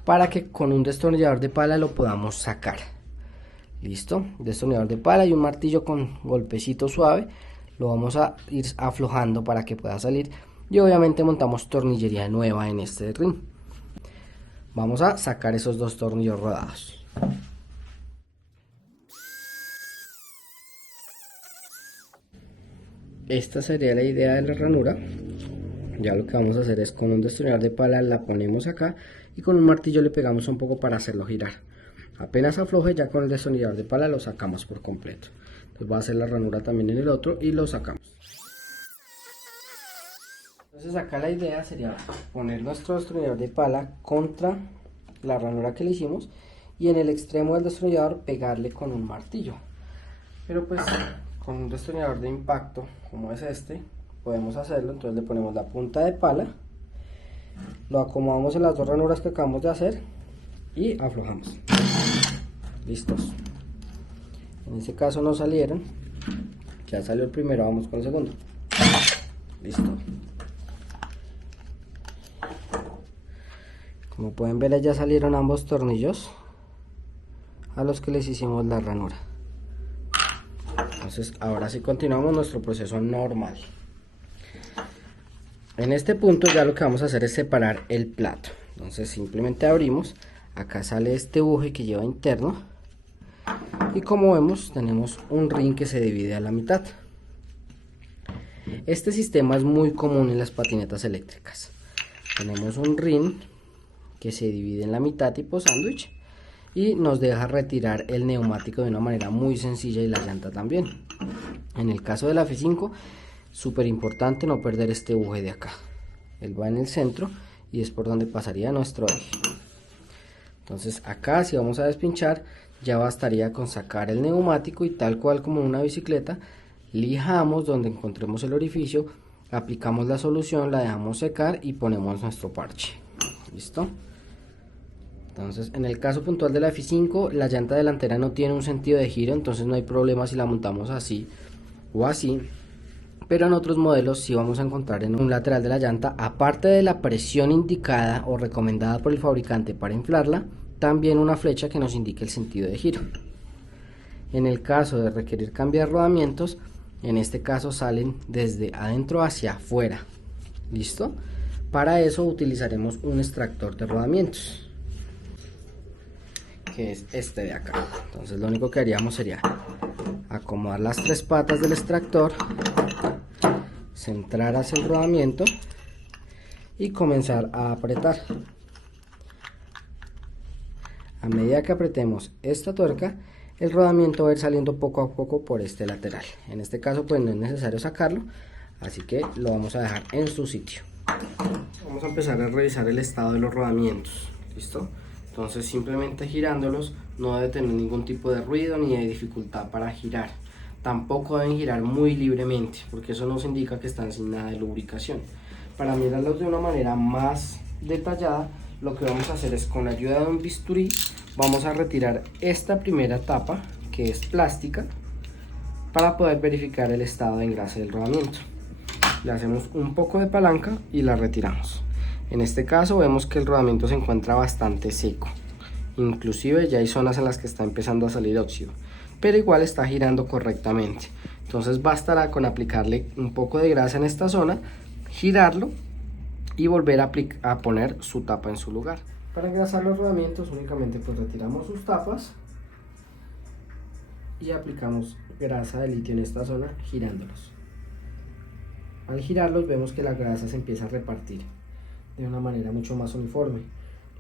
para que con un destornillador de pala lo podamos sacar. Listo, destornillador de pala y un martillo con golpecito suave lo vamos a ir aflojando para que pueda salir, y obviamente montamos tornillería nueva en este ring. Vamos a sacar esos 2 tornillos rodados. Esta sería la idea de la ranura. Ya lo que vamos a hacer es con un destornillador de pala la ponemos acá y con un martillo le pegamos un poco para hacerlo girar. Apenas afloje, ya con el destornillador de pala lo sacamos por completo. Entonces voy a hacer la ranura también en el otro y lo sacamos. Entonces acá la idea sería poner nuestro destornillador de pala contra la ranura que le hicimos y en el extremo del destornillador pegarle con un martillo. Pero pues con un destornillador de impacto como es este podemos hacerlo. Entonces le ponemos la punta de pala, lo acomodamos en las 2 ranuras que acabamos de hacer y aflojamos. Listos. En este caso no salieron, ya salió el primero, vamos con el segundo. Listo. Como pueden ver, ya salieron ambos tornillos a los que les hicimos la ranura. Entonces ahora sí continuamos nuestro proceso normal. En este punto ya lo que vamos a hacer es separar el plato. Entonces simplemente abrimos, acá sale este buje que lleva interno y como vemos tenemos un rin que se divide a la mitad. Este sistema es muy común en las patinetas eléctricas. Tenemos un rin que se divide en la mitad tipo sándwich y nos deja retirar el neumático de una manera muy sencilla y la llanta también. En el caso de la F5, súper importante no perder este buje de acá. Él va en el centro y es por donde pasaría nuestro eje. Entonces acá si vamos a despinchar, ya bastaría con sacar el neumático y tal cual como una bicicleta, lijamos donde encontremos el orificio, aplicamos la solución, la dejamos secar y ponemos nuestro parche. ¿Listo? Entonces en el caso puntual de la F5, la llanta delantera no tiene un sentido de giro, entonces no hay problema si la montamos así o así. Pero en otros modelos sí vamos a encontrar en un lateral de la llanta, aparte de la presión indicada o recomendada por el fabricante para inflarla, también una flecha que nos indique el sentido de giro. En el caso de requerir cambiar rodamientos, en este caso salen desde adentro hacia afuera. ¿Listo? Para eso utilizaremos un extractor de rodamientos, que es este de acá. Entonces lo único que haríamos sería acomodar las 3 patas del extractor, centrar hacia el rodamiento y comenzar a apretar. A medida que apretemos esta tuerca, el rodamiento va a ir saliendo poco a poco por este lateral. En este caso pues no es necesario sacarlo, así que lo vamos a dejar en su sitio. Vamos a empezar a revisar el estado de los rodamientos. ¿Listo? Entonces simplemente girándolos no debe tener ningún tipo de ruido ni de dificultad para girar. Tampoco deben girar muy libremente, porque eso nos indica que están sin nada de lubricación. Para mirarlos de una manera más detallada, lo que vamos a hacer es, con ayuda de un bisturí, vamos a retirar esta primera tapa, que es plástica, para poder verificar el estado de engrase del rodamiento. Le hacemos un poco de palanca y la retiramos. En este caso vemos que el rodamiento se encuentra bastante seco, inclusive ya hay zonas en las que está empezando a salir óxido, pero igual está girando correctamente. Entonces bastará con aplicarle un poco de grasa en esta zona, girarlo y volver a poner su tapa en su lugar. Para engrasar los rodamientos únicamente pues retiramos sus tapas y aplicamos grasa de litio en esta zona girándolos. Al girarlos vemos que la grasa se empieza a repartir de una manera mucho más uniforme.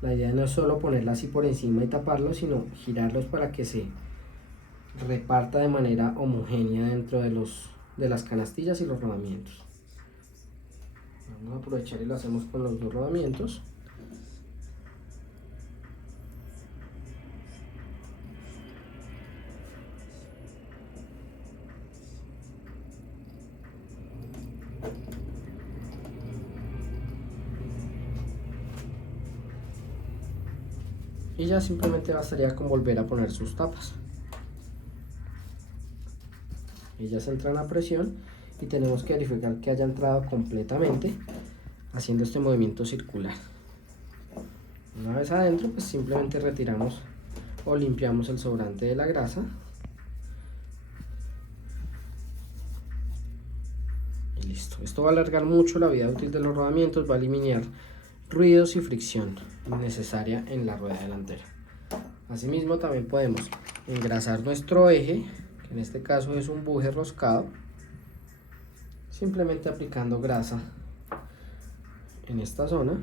La idea no es solo ponerla así por encima y taparlos, sino girarlos para que se reparta de manera homogénea dentro de las canastillas y los rodamientos. Vamos a aprovechar y lo hacemos con los 2 rodamientos. Y ya simplemente bastaría con volver a poner sus tapas. Ellas entran a presión y tenemos que verificar que haya entrado completamente, haciendo este movimiento circular. Una vez adentro, pues simplemente retiramos o limpiamos el sobrante de la grasa. Y listo. Esto va a alargar mucho la vida útil de los rodamientos, va a eliminar ruidos y fricción innecesaria en la rueda delantera. Asimismo también podemos engrasar nuestro eje, que en este caso es un buje roscado, simplemente aplicando grasa en esta zona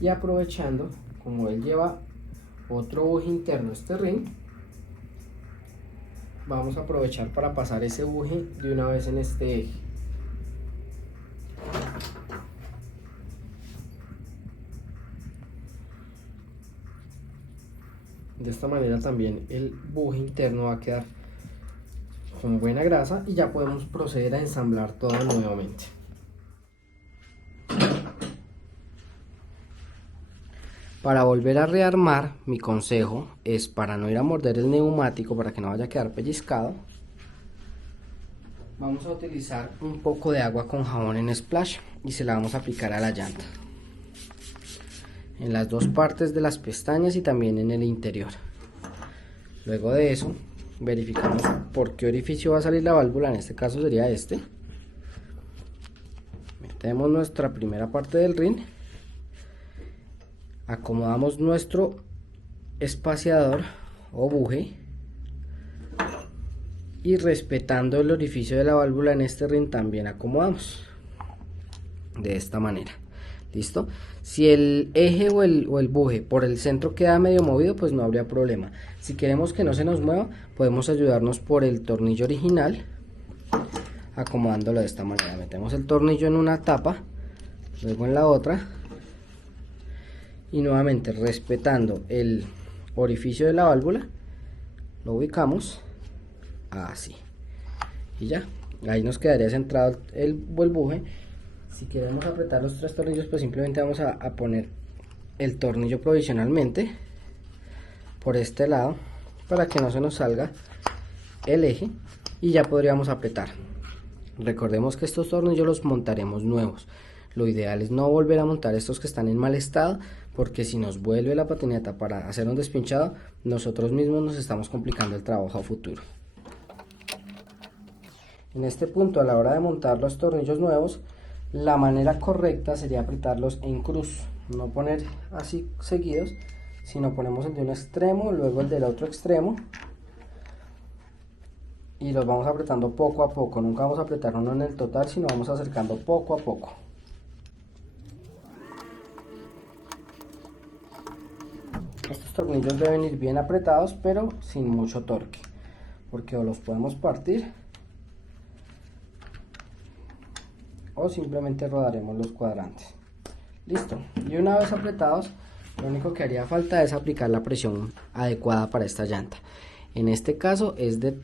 y aprovechando, como él lleva otro buje interno, este ring, vamos a aprovechar para pasar ese buje de una vez en este eje. De esta manera también el buje interno va a quedar con buena grasa y ya podemos proceder a ensamblar todo nuevamente. Para volver a rearmar, mi consejo es, para no ir a morder el neumático, para que no vaya a quedar pellizcado, vamos a utilizar un poco de agua con jabón en splash y se la vamos a aplicar a la llanta, en las 2 partes de las pestañas y también en el interior. Luego de eso verificamos por qué orificio va a salir la válvula, en este caso sería este. Metemos nuestra primera parte del ring, acomodamos nuestro espaciador o buje y, respetando el orificio de la válvula en este ring, también acomodamos de esta manera. ¿Listo? Si el eje o el buje por el centro queda medio movido, pues no habría problema. Si queremos que no se nos mueva, podemos ayudarnos por el tornillo original, acomodándolo de esta manera. Metemos el tornillo en una tapa, luego en la otra, y nuevamente respetando el orificio de la válvula, lo ubicamos así. Y ya, ahí nos quedaría centrado el buje. Si queremos apretar los 3 tornillos, pues simplemente vamos a poner el tornillo provisionalmente por este lado para que no se nos salga el eje y ya podríamos apretar. Recordemos que estos tornillos los montaremos nuevos. Lo ideal es no volver a montar estos que están en mal estado, porque si nos vuelve la patineta para hacer un despinchado, nosotros mismos nos estamos complicando el trabajo a futuro. En este punto, a la hora de montar los tornillos nuevos, La manera correcta sería apretarlos en cruz, no poner así seguidos, sino ponemos el de un extremo, luego el del otro extremo y los vamos apretando poco a poco. Nunca vamos a apretar uno en el total, sino vamos acercando poco a poco. Estos tornillos deben ir bien apretados, pero sin mucho torque, porque o los podemos partir o simplemente rodaremos los cuadrantes. Listo. Y una vez apretados, lo único que haría falta es aplicar la presión adecuada para esta llanta. En este caso es de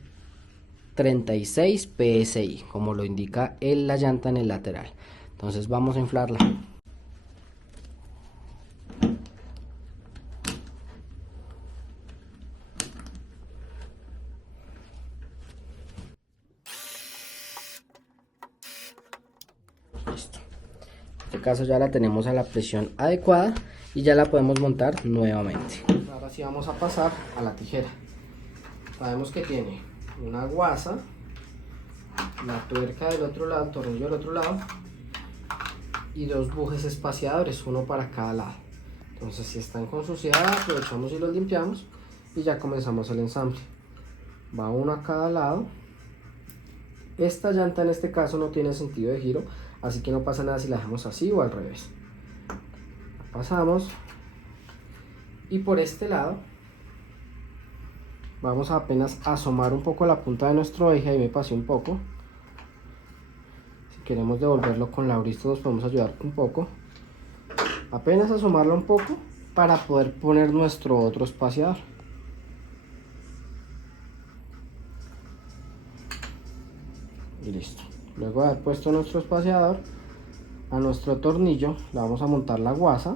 36 psi, como lo indica la llanta en el lateral. Entonces vamos a inflarla. Listo. En este caso ya la tenemos a la presión adecuada y ya la podemos montar nuevamente. Ahora sí vamos a pasar a la tijera. Sabemos que tiene una guasa, la tuerca del otro lado, el tornillo del otro lado y dos bujes espaciadores, uno para cada lado. Entonces si están con suciedad aprovechamos y los limpiamos y ya comenzamos el ensamble. Va uno a cada lado. Esta llanta en este caso no tiene sentido de giro, así que no pasa nada si la dejamos así o al revés. Pasamos y por este lado vamos a apenas asomar un poco la punta de nuestro eje. Ahí me pasé un poco. Si queremos devolverlo con la auristo nos podemos ayudar un poco. Apenas asomarlo un poco para poder poner nuestro otro espaciador. Y listo. Luego de haber puesto nuestro espaciador, a nuestro tornillo le vamos a montar la guasa.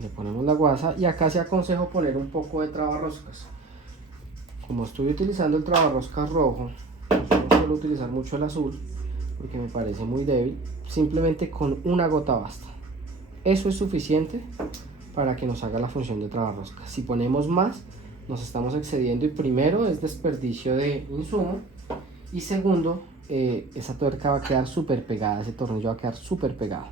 Le ponemos la guasa y acá se aconsejo poner un poco de trabarroscas. Como estoy utilizando el trabarroscas rojo, no suelo utilizar mucho el azul porque me parece muy débil. Simplemente con una gota basta. Eso es suficiente para que nos haga la función de trabarroscas. Si ponemos más, nos estamos excediendo y primero es desperdicio de insumo y segundo, esa tuerca va a quedar súper pegada, ese tornillo va a quedar súper pegado.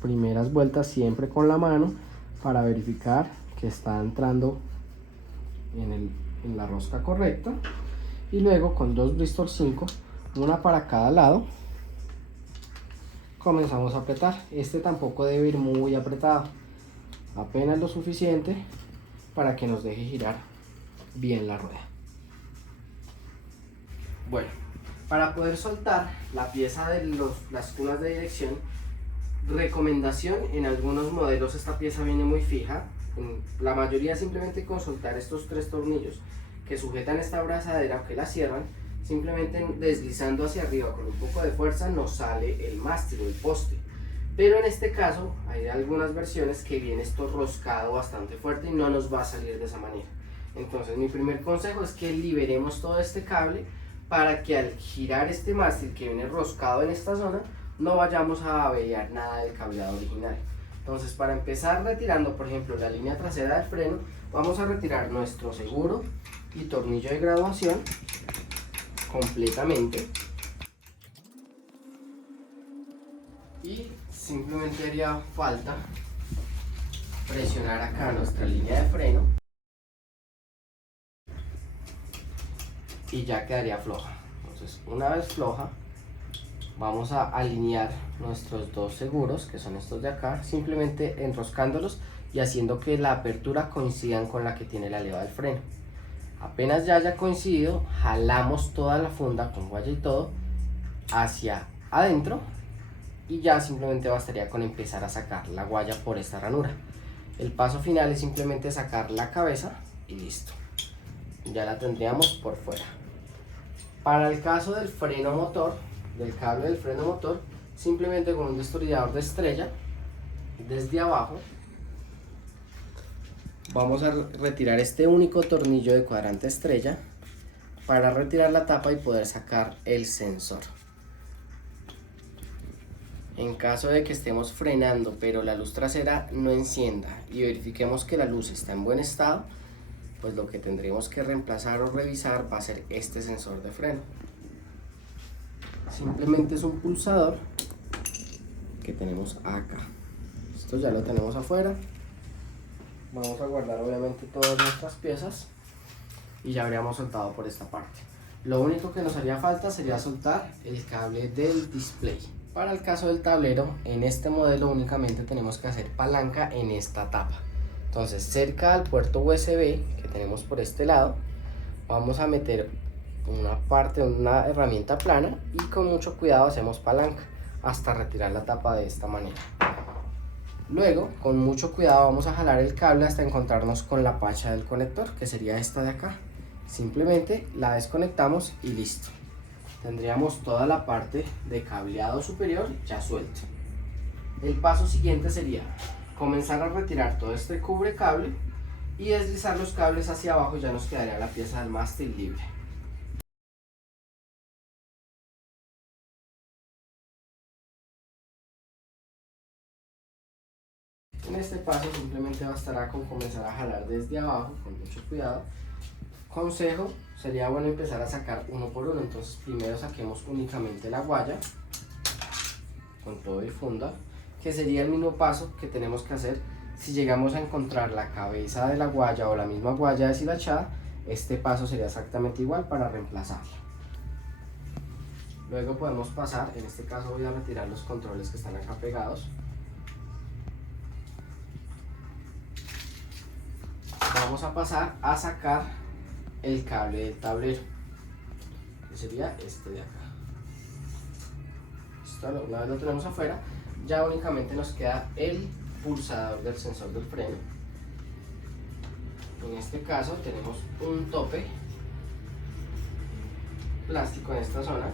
Primeras vueltas siempre con la mano para verificar que está entrando en la rosca correcta y luego con dos Bristol 5, una para cada lado, comenzamos a apretar. Este tampoco debe ir muy apretado, apenas lo suficiente para que nos deje girar bien la rueda. Bueno, para poder soltar la pieza de las cunas de dirección, recomendación: en algunos modelos esta pieza viene muy fija, en la mayoría simplemente con soltar estos tres tornillos que sujetan esta abrazadera o que la cierran, simplemente deslizando hacia arriba con un poco de fuerza nos sale el mástil o el poste. Pero en este caso hay algunas versiones que viene esto roscado bastante fuerte y no nos va a salir de esa manera. Entonces mi primer consejo es que liberemos todo este cable para que al girar este mástil que viene roscado en esta zona no vayamos a averiar nada del cableado original. Entonces, para empezar retirando, por ejemplo, la línea trasera del freno, vamos a retirar nuestro seguro y tornillo de graduación completamente. Y simplemente haría falta presionar acá nuestra línea de freno y ya quedaría floja. Entonces, una vez floja, vamos a alinear nuestros dos seguros, que son estos de acá, simplemente enroscándolos y haciendo que la apertura coincidan con la que tiene la leva del freno. Apenas ya haya coincidido, jalamos toda la funda con guaya y todo hacia adentro y ya simplemente bastaría con empezar a sacar la guaya por esta ranura. El paso final es simplemente sacar la cabeza y listo. Ya la tendríamos por fuera. Para el caso del freno motor, del cable del freno motor, simplemente con un destornillador de estrella, desde abajo, vamos a retirar este único tornillo de cuadrante estrella para retirar la tapa y poder sacar el sensor. En caso de que estemos frenando pero la luz trasera no encienda y verifiquemos que la luz está en buen estado, pues lo que tendremos que reemplazar o revisar va a ser este sensor de freno. Simplemente es un pulsador que tenemos acá. Esto ya lo tenemos afuera. Vamos a guardar obviamente todas nuestras piezas y ya habríamos soltado por esta parte. Lo único que nos haría falta sería soltar el cable del display. Para el caso del tablero, en este modelo únicamente tenemos que hacer palanca en esta tapa. Entonces, cerca al puerto USB que tenemos por este lado, vamos a meter una herramienta plana y con mucho cuidado hacemos palanca hasta retirar la tapa de esta manera. Luego, con mucho cuidado vamos a jalar el cable hasta encontrarnos con la pacha del conector, que sería esta de acá. Simplemente la desconectamos y listo. Tendríamos toda la parte de cableado superior ya suelto. El paso siguiente sería comenzar a retirar todo este cubre cable y deslizar los cables hacia abajo, y ya nos quedaría la pieza del mástil libre. En este paso simplemente bastará con comenzar a jalar desde abajo con mucho cuidado. Consejo, sería bueno empezar a sacar uno por uno. Entonces primero saquemos únicamente la guaya con todo y funda, que sería el mismo paso que tenemos que hacer si llegamos a encontrar la cabeza de la guaya o la misma guaya deshilachada. Este paso sería exactamente igual para reemplazarla. Luego podemos pasar, en este caso voy a retirar los controles que están acá pegados. Vamos a pasar a sacar el cable del tablero, que sería este de acá. Una vez lo tenemos afuera, ya únicamente nos queda el pulsador del sensor del freno. En este caso tenemos un tope plástico en esta zona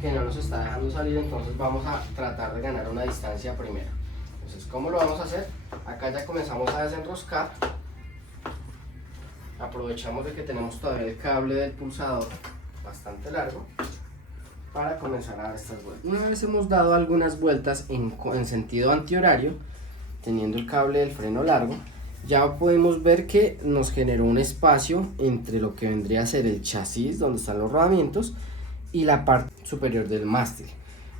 que no nos está dejando salir, entonces vamos a tratar de ganar una distancia primero. Entonces, ¿cómo lo vamos a hacer? Acá ya comenzamos a desenroscar. Aprovechamos de que tenemos todavía el cable del pulsador bastante largo para comenzar a dar estas vueltas. Una vez hemos dado algunas vueltas en sentido antihorario, teniendo el cable del freno largo, ya podemos ver que nos generó un espacio entre lo que vendría a ser el chasis, donde están los rodamientos, y la parte superior del mástil.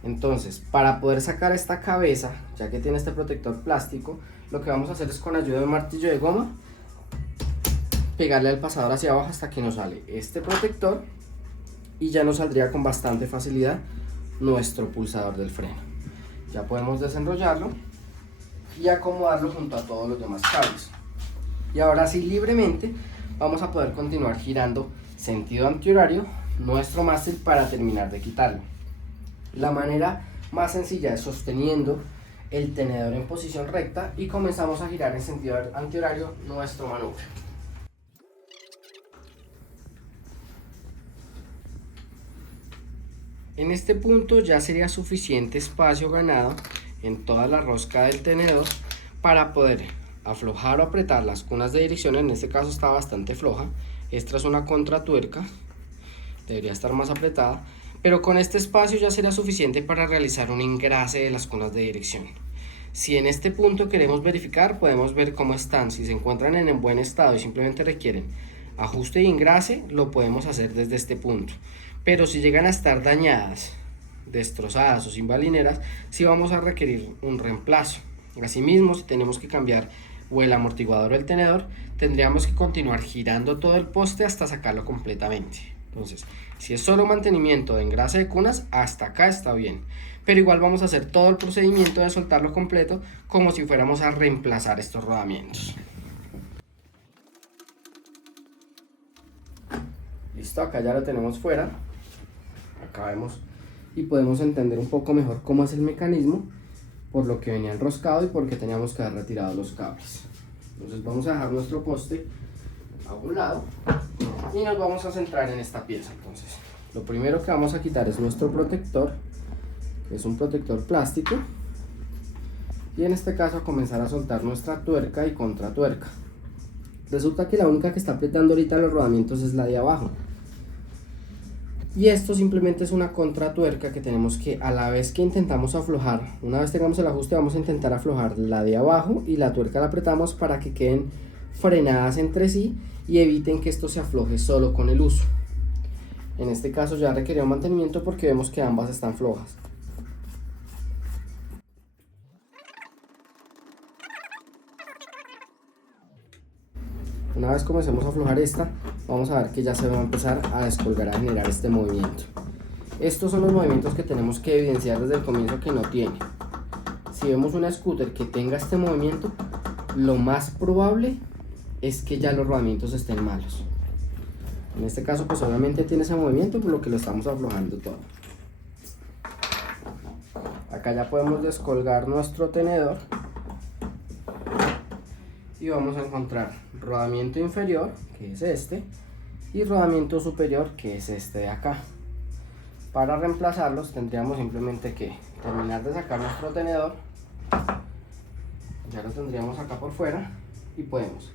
Entonces, para poder sacar esta cabeza, ya que tiene este protector plástico, lo que vamos a hacer es, con ayuda de un martillo de goma, pegarle al pasador hacia abajo hasta que nos sale este protector, y ya nos saldría con bastante facilidad nuestro pulsador del freno. Ya podemos desenrollarlo y acomodarlo junto a todos los demás cables. Y ahora sí, libremente vamos a poder continuar girando sentido antihorario nuestro mástil para terminar de quitarlo. La manera más sencilla es sosteniendo el tenedor en posición recta y comenzamos a girar en sentido antihorario nuestro manubrio. En este punto ya sería suficiente espacio ganado en toda la rosca del tenedor para poder aflojar o apretar las cunas de dirección. En este caso está bastante floja, esta es una contratuerca, debería estar más apretada, pero con este espacio ya será suficiente para realizar un engrase de las cunas de dirección. Si en este punto queremos verificar, podemos ver cómo están. Si se encuentran en buen estado y simplemente requieren ajuste y engrase, lo podemos hacer desde este punto. Pero si llegan a estar dañadas, destrozadas o sin balineras, sí vamos a requerir un reemplazo. Asimismo, si tenemos que cambiar o el amortiguador o el tenedor, tendríamos que continuar girando todo el poste hasta sacarlo completamente. Entonces, si es solo mantenimiento de engrase de cunas, hasta acá está bien, pero igual vamos a hacer todo el procedimiento de soltarlo completo como si fuéramos a reemplazar estos rodamientos. Listo, acá ya lo tenemos fuera. Acá vemos y podemos entender un poco mejor cómo es el mecanismo, por lo que venía enroscado y por qué teníamos que haber retirado los cables. Entonces vamos a dejar nuestro poste a un lado y nos vamos a centrar en esta pieza. Entonces, lo primero que vamos a quitar es nuestro protector, que es un protector plástico, y en este caso a comenzar a soltar nuestra tuerca y contratuerca. Resulta que la única que está apretando ahorita los rodamientos es la de abajo, y esto simplemente es una contratuerca que tenemos que, a la vez que intentamos aflojar, una vez tengamos el ajuste, vamos a intentar aflojar la de abajo y la tuerca la apretamos para que queden frenadas entre sí y eviten que esto se afloje solo con el uso. En este caso ya requería un mantenimiento porque vemos que ambas están flojas. Una vez comencemos a aflojar esta, vamos a ver que ya se va a empezar a descolgar, a generar este movimiento. Estos son los movimientos que tenemos que evidenciar desde el comienzo que no tiene. Si vemos una scooter que tenga este movimiento, lo más probable es que ya los rodamientos estén malos. En este caso pues obviamente tiene ese movimiento, por lo que lo estamos aflojando todo. Acá ya podemos descolgar nuestro tenedor y vamos a encontrar rodamiento inferior, que es este, y rodamiento superior, que es este de acá. Para reemplazarlos tendríamos simplemente que terminar de sacar nuestro tenedor, ya lo tendríamos acá por fuera, y podemos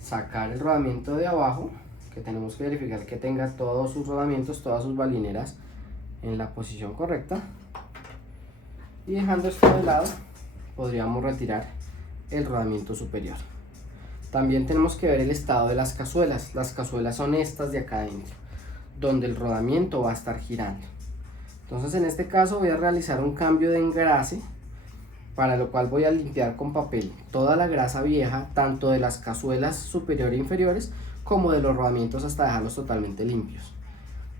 sacar el rodamiento de abajo, que tenemos que verificar que tenga todos sus rodamientos, todas sus balineras en la posición correcta, y dejando esto de lado podríamos retirar el rodamiento superior. También tenemos que ver el estado de las cazuelas. Las cazuelas son estas de acá adentro, donde el rodamiento va a estar girando. Entonces en este caso voy a realizar un cambio de engrase, para lo cual voy a limpiar con papel toda la grasa vieja, tanto de las cazuelas superior e inferiores como de los rodamientos, hasta dejarlos totalmente limpios.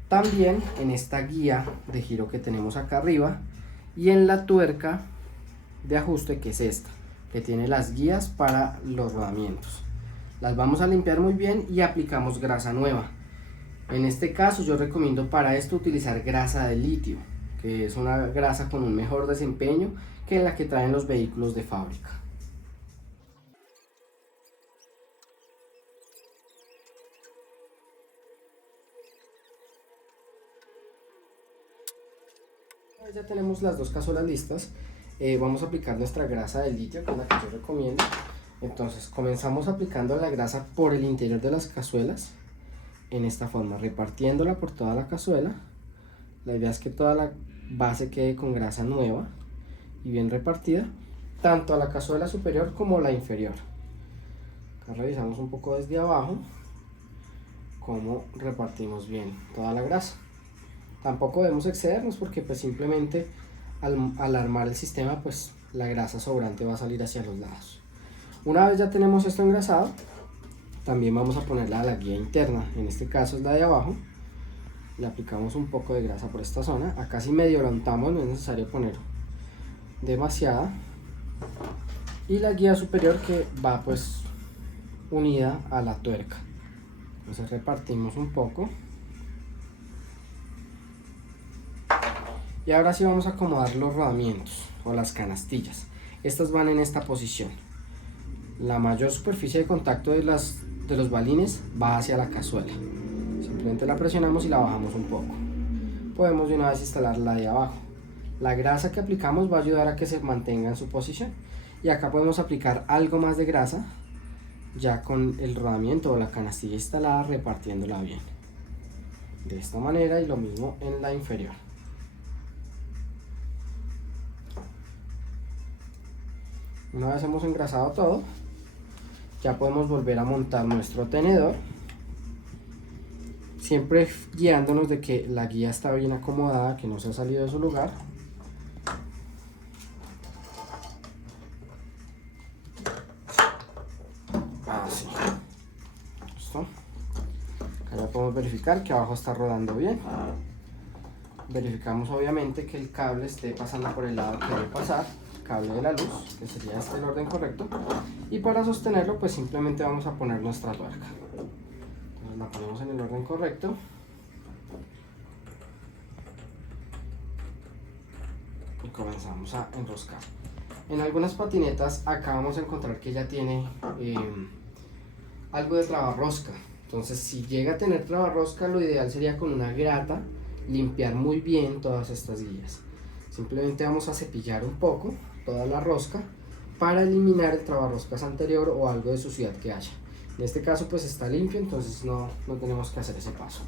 También en esta guía de giro que tenemos acá arriba y en la tuerca de ajuste, que es esta, que tiene las guías para los rodamientos. Las vamos a limpiar muy bien y aplicamos grasa nueva. En este caso yo recomiendo para esto utilizar grasa de litio, que es una grasa con un mejor desempeño que la que traen los vehículos de fábrica. Ya tenemos las dos cazuelas listas. Vamos a aplicar nuestra grasa de litio, que es la que yo recomiendo. Entonces comenzamos aplicando la grasa por el interior de las cazuelas, en esta forma, repartiéndola por toda la cazuela. La idea es que toda la base quede con grasa nueva y bien repartida, tanto a la cazuela superior como la inferior. Acá revisamos un poco desde abajo cómo repartimos bien toda la grasa. Tampoco debemos excedernos, porque pues simplemente al armar el sistema pues la grasa sobrante va a salir hacia los lados. Una vez ya tenemos esto engrasado, también vamos a ponerla a la guía interna, en este caso es la de abajo. Le aplicamos un poco de grasa por esta zona, acá si medio la untamos, no es necesario poner demasiada. Y la guía superior, que va pues unida a la tuerca, entonces repartimos un poco. Y ahora sí vamos a acomodar los rodamientos o las canastillas. Estas van en esta posición. La mayor superficie de contacto de los balines va hacia la cazuela. Simplemente la presionamos y la bajamos un poco. Podemos de una vez instalar la de abajo. La grasa que aplicamos va a ayudar a que se mantenga en su posición. Y acá podemos aplicar algo más de grasa, ya con el rodamiento o la canastilla instalada, repartiéndola bien. De esta manera, y lo mismo en la inferior. Una vez hemos engrasado todo, ya podemos volver a montar nuestro tenedor, siempre guiándonos de que la guía está bien acomodada, que no se ha salido de su lugar. Así. ¿Listo? Acá ya podemos verificar que abajo está rodando bien. Verificamos obviamente que el cable esté pasando por el lado que debe pasar, cable de la luz, que sería este el orden correcto, y para sostenerlo pues simplemente vamos a poner nuestra tuerca. Entonces la ponemos en el orden correcto y comenzamos a enroscar. En algunas patinetas acá vamos a encontrar que ya tiene algo de trabarrosca, entonces si llega a tener trabarrosca, lo ideal sería con una grata limpiar muy bien todas estas guías. Simplemente vamos a cepillar un poco toda la rosca para eliminar el trabarroscas anterior o algo de suciedad que haya. En este caso pues está limpio, entonces no tenemos que hacer ese paso.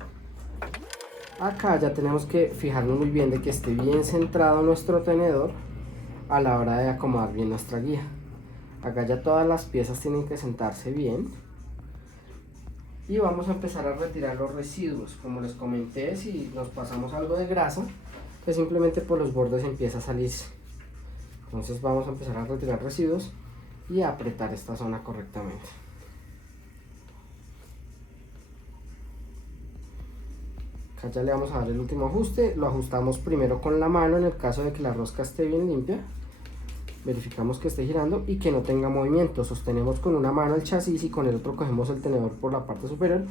Acá ya tenemos que fijarnos muy bien de que esté bien centrado nuestro tenedor a la hora de acomodar bien nuestra guía. Acá ya todas las piezas tienen que sentarse bien. y vamos a empezar a retirar los residuos. Como les comenté, si nos pasamos algo de grasa, pues simplemente por los bordes empieza a salirse. Entonces vamos a empezar a retirar residuos y a apretar esta zona correctamente. Acá ya le vamos a dar el último ajuste, lo ajustamos primero con la mano en el caso de que la rosca esté bien limpia. Verificamos que esté girando y que no tenga movimiento. Sostenemos con una mano el chasis y con el otro cogemos el tenedor por la parte superior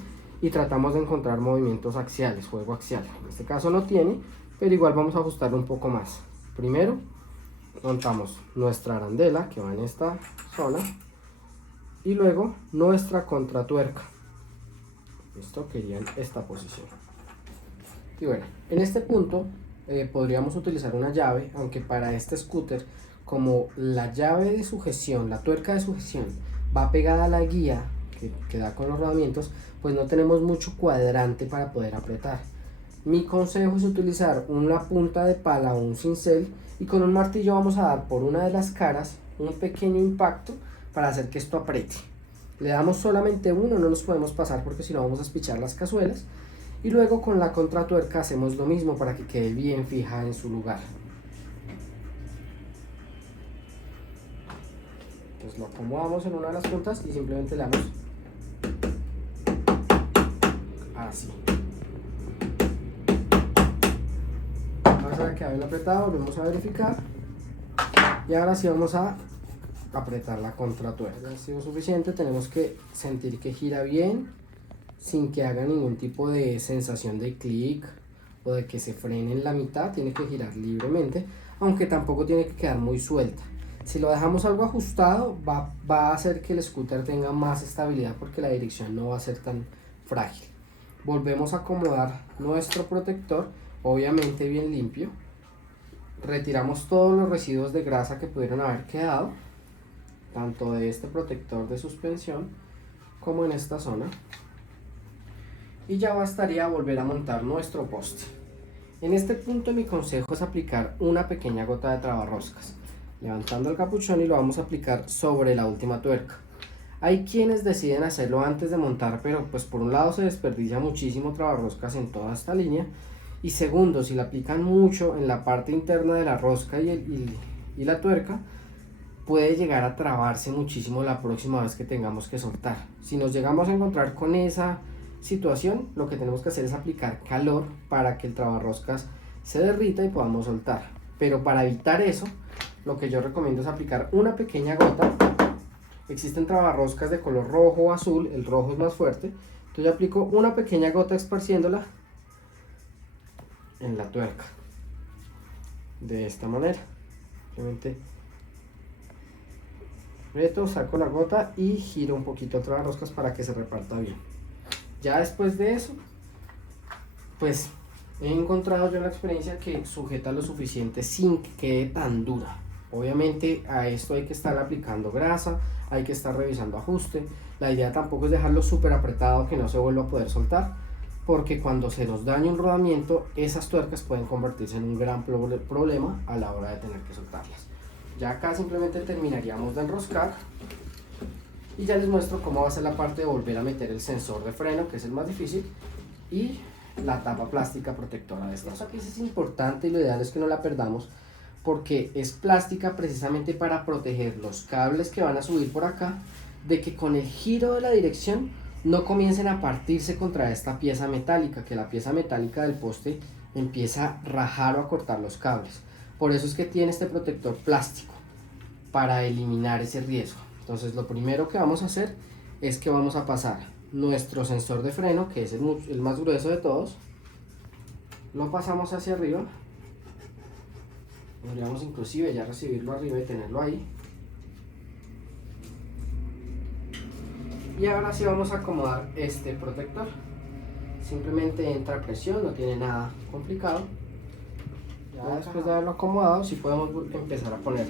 y tratamos de encontrar movimientos axiales, juego axial. En este caso no tiene, pero igual vamos a ajustarlo un poco más. Primero montamos nuestra arandela que va en esta zona y luego nuestra contratuerca. Esto quería en esta posición. Y bueno, en este punto podríamos utilizar una llave, aunque para este scooter, como la llave de sujeción, la tuerca de sujeción va pegada a la guía que da con los rodamientos, pues no tenemos mucho cuadrante para poder apretar. Mi consejo es utilizar una punta de pala o un cincel y con un martillo vamos a dar por una de las caras un pequeño impacto para hacer que esto apriete. Le damos solamente uno, no nos podemos pasar porque si no vamos a espichar las cazuelas. Y luego con la contratuerca hacemos lo mismo para que quede bien fija en su lugar. Entonces lo acomodamos en una de las puntas y simplemente le damos así. Vamos a ver que ha bien apretado, volvemos a verificar. Y ahora sí vamos a apretar la contratuerca. Ya ha sido suficiente, tenemos que sentir que gira bien, sin que haga ningún tipo de sensación de clic o de que se frene en la mitad. Tiene que girar libremente, aunque tampoco tiene que quedar muy suelta. Si lo dejamos algo ajustado va a hacer que el scooter tenga más estabilidad porque la dirección no va a ser tan frágil. Volvemos a acomodar nuestro protector, obviamente bien limpio. Retiramos todos los residuos de grasa que pudieron haber quedado, tanto de este protector de suspensión como en esta zona. Y ya bastaría volver a montar nuestro poste. En este punto mi consejo es aplicar una pequeña gota de trabarroscas, levantando el capuchón, y lo vamos a aplicar sobre la última tuerca. Hay quienes deciden hacerlo antes de montar, pero pues por un lado se desperdicia muchísimo trabarroscas en toda esta línea, y segundo, si la aplican mucho en la parte interna de la rosca y la tuerca, puede llegar a trabarse muchísimo la próxima vez que tengamos que soltar. Si nos llegamos a encontrar con esa situación, lo que tenemos que hacer es aplicar calor para que el trabarroscas se derrita y podamos soltar. Pero para evitar eso, lo que yo recomiendo es aplicar una pequeña gota. Existen trabarroscas de color rojo o azul, el rojo es más fuerte, entonces yo aplico una pequeña gota esparciéndola en la tuerca de esta manera. Simplemente aprieto, saco la gota y giro un poquito el trabarroscas para que se reparta bien. Ya después de eso, pues he encontrado yo en la experiencia que sujeta lo suficiente sin que quede tan dura. Obviamente a esto hay que estar aplicando grasa, hay que estar revisando ajuste. La idea tampoco es dejarlo súper apretado que no se vuelva a poder soltar, porque cuando se nos daña un rodamiento, esas tuercas pueden convertirse en un gran problema a la hora de tener que soltarlas. Ya acá simplemente terminaríamos de enroscar. Y ya les muestro cómo va a ser la parte de volver a meter el sensor de freno, que es el más difícil, y la tapa plástica protectora de esta. Esta pieza es importante y lo ideal es que no la perdamos, porque es plástica precisamente para proteger los cables que van a subir por acá, de que con el giro de la dirección no comiencen a partirse contra esta pieza metálica, que la pieza metálica del poste empieza a rajar o a cortar los cables. Por eso es que tiene este protector plástico, para eliminar ese riesgo. Entonces lo primero que vamos a hacer es que vamos a pasar nuestro sensor de freno, que es el más grueso de todos, lo pasamos hacia arriba. Podríamos inclusive ya recibirlo arriba y tenerlo ahí. Y ahora sí vamos a acomodar este protector. Simplemente entra presión, no tiene nada complicado. Ya después de haberlo acomodado, sí podemos empezar a poner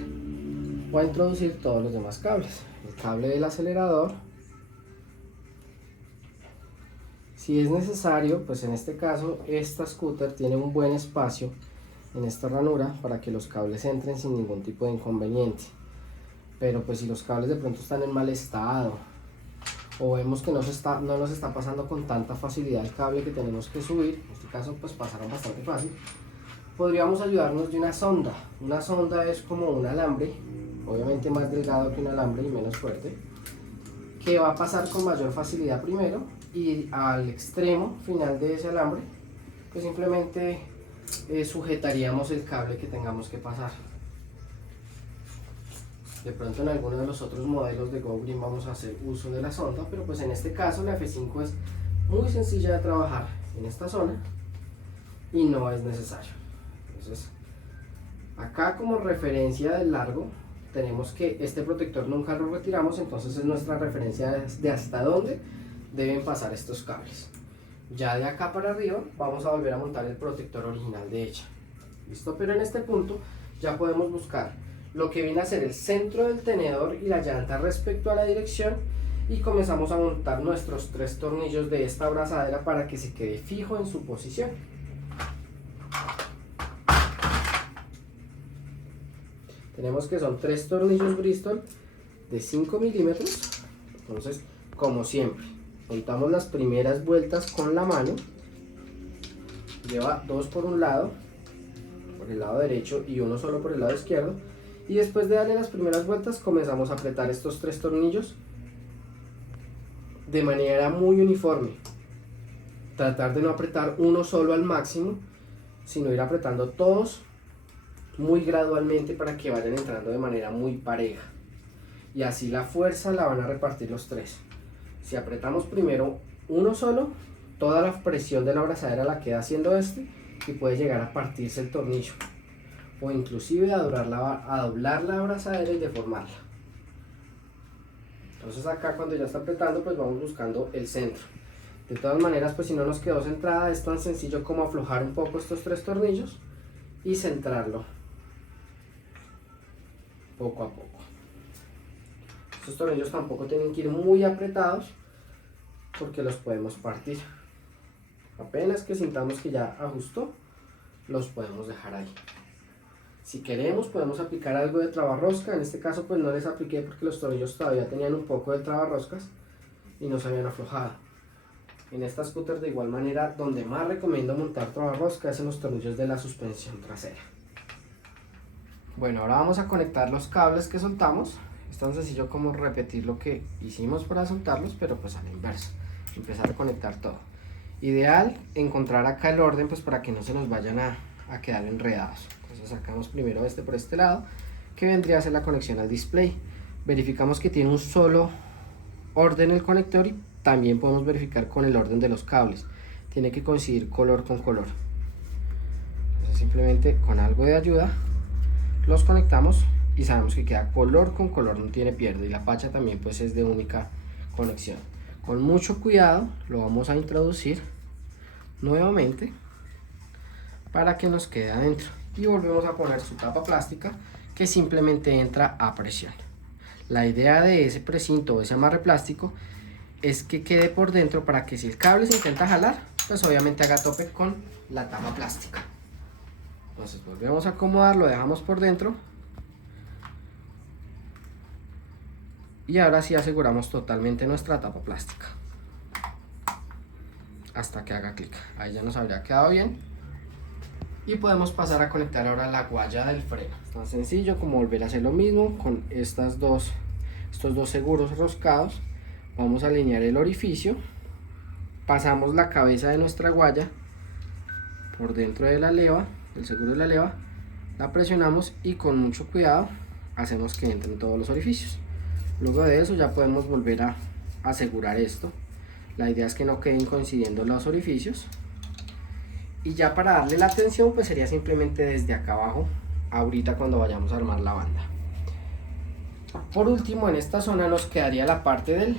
o a introducir todos los demás cables. El cable del acelerador, si es necesario, pues en este caso esta scooter tiene un buen espacio en esta ranura para que los cables entren sin ningún tipo de inconveniente. Pero pues si los cables de pronto están en mal estado o vemos que no nos está pasando con tanta facilidad el cable que tenemos que subir, en este caso pues pasaron bastante fácil, podríamos ayudarnos de una sonda. Una sonda es como un alambre, obviamente más delgado que un alambre y menos fuerte, que va a pasar con mayor facilidad primero, y al extremo final de ese alambre pues simplemente sujetaríamos el cable que tengamos que pasar. De pronto en alguno de los otros modelos de Go Green vamos a hacer uso de la sonda, pero pues en este caso la F5 es muy sencilla de trabajar en esta zona y no es necesario. Entonces acá, como referencia del largo, tenemos que este protector nunca lo retiramos, entonces es nuestra referencia de hasta dónde deben pasar estos cables. Ya de acá para arriba vamos a volver a montar el protector original de ella. ¿Listo? Pero en este punto ya podemos buscar lo que viene a ser el centro del tenedor y la llanta respecto a la dirección, y comenzamos a montar nuestros 3 tornillos de esta abrazadera para que se quede fijo en su posición. Tenemos que son 3 tornillos Bristol de 5 milímetros. Entonces, como siempre, montamos las primeras vueltas con la mano, lleva 2 por un lado, por el lado derecho, y 1 solo por el lado izquierdo, y después de darle las primeras vueltas comenzamos a apretar estos 3 tornillos de manera muy uniforme. Tratar de no apretar uno solo al máximo, sino ir apretando todos muy gradualmente para que vayan entrando de manera muy pareja, y así la fuerza la van a repartir los 3. Si apretamos primero uno solo, toda la presión de la abrazadera la queda haciendo y puede llegar a partirse el tornillo, o inclusive a doblar la abrazadera y deformarla. Entonces acá, cuando ya está apretando, pues vamos buscando el centro. De todas maneras, pues si no nos quedó centrada, es tan sencillo como aflojar un poco estos 3 tornillos y centrarlo poco a poco. Estos tornillos tampoco tienen que ir muy apretados porque los podemos partir. Apenas que sintamos que ya ajustó, los podemos dejar ahí. Si queremos, podemos aplicar algo de trabarrosca. En este caso pues no les apliqué porque los tornillos todavía tenían un poco de trabarroscas y no se habían aflojado. En esta scooter, de igual manera, donde más recomiendo montar trabarrosca es en los tornillos de la suspensión trasera. Bueno, ahora vamos a conectar los cables que soltamos. Es tan sencillo como repetir lo que hicimos para soltarlos, pero pues a la inversa. Empezar a conectar todo. Ideal encontrar acá el orden, pues para que no se nos vayan a quedar enredados. Entonces sacamos primero este por este lado, que vendría a ser la conexión al display. Verificamos que tiene un solo orden el conector, y también podemos verificar con el orden de los cables. Tiene que coincidir color con color. Entonces simplemente con algo de ayuda los conectamos y sabemos que queda color con color, no tiene pierde, y la pacha también pues es de única conexión. Con mucho cuidado lo vamos a introducir nuevamente para que nos quede adentro, y volvemos a poner su tapa plástica, que simplemente entra a presión. La idea de ese precinto o ese amarre plástico es que quede por dentro para que si el cable se intenta jalar, pues obviamente haga tope con la tapa plástica. Entonces volvemos a acomodar, lo dejamos por dentro, y ahora sí aseguramos totalmente nuestra tapa plástica hasta que haga clic. Ahí ya nos habría quedado bien, y podemos pasar a conectar ahora la guaya del freno. Es tan sencillo como volver a hacer lo mismo con estos dos seguros roscados. Vamos a alinear el orificio, pasamos la cabeza de nuestra guaya por dentro de la leva, el seguro de la leva, la presionamos y con mucho cuidado hacemos que entren todos los orificios. Luego de eso ya podemos volver a asegurar esto. La idea es que no queden coincidiendo los orificios, y ya para darle la tensión pues sería simplemente desde acá abajo, ahorita cuando vayamos a armar la banda. Por último, en esta zona nos quedaría la parte del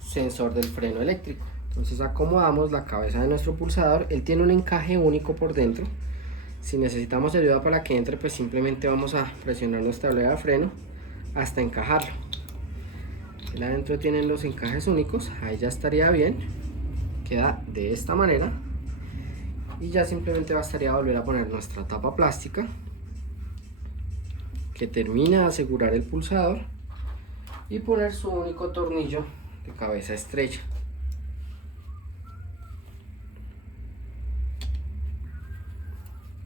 sensor del freno eléctrico. Entonces acomodamos la cabeza de nuestro pulsador. Él tiene un encaje único por dentro. Si necesitamos ayuda para que entre, pues simplemente vamos a presionar nuestra leva de freno hasta encajarlo. Él adentro tienen los encajes únicos, ahí ya estaría bien. Queda de esta manera, y ya simplemente bastaría volver a poner nuestra tapa plástica, que termina de asegurar el pulsador, y poner su único tornillo de cabeza estrecha.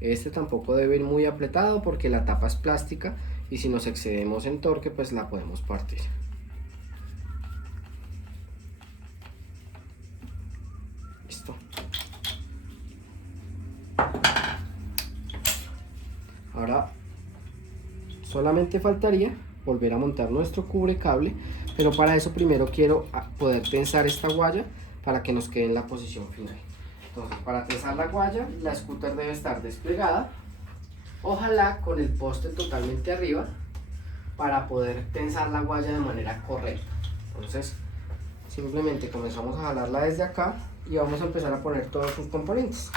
Este tampoco debe ir muy apretado porque la tapa es plástica y si nos excedemos en torque pues la podemos partir. Listo. Ahora solamente faltaría volver a montar nuestro cubrecable, pero para eso primero quiero poder tensar esta guaya para que nos quede en la posición final. Entonces, para tensar la guaya, la scooter debe estar desplegada, ojalá con el poste totalmente arriba, para poder tensar la guaya de manera correcta. Entonces, simplemente comenzamos a jalarla desde acá y vamos a empezar a poner todos sus componentes.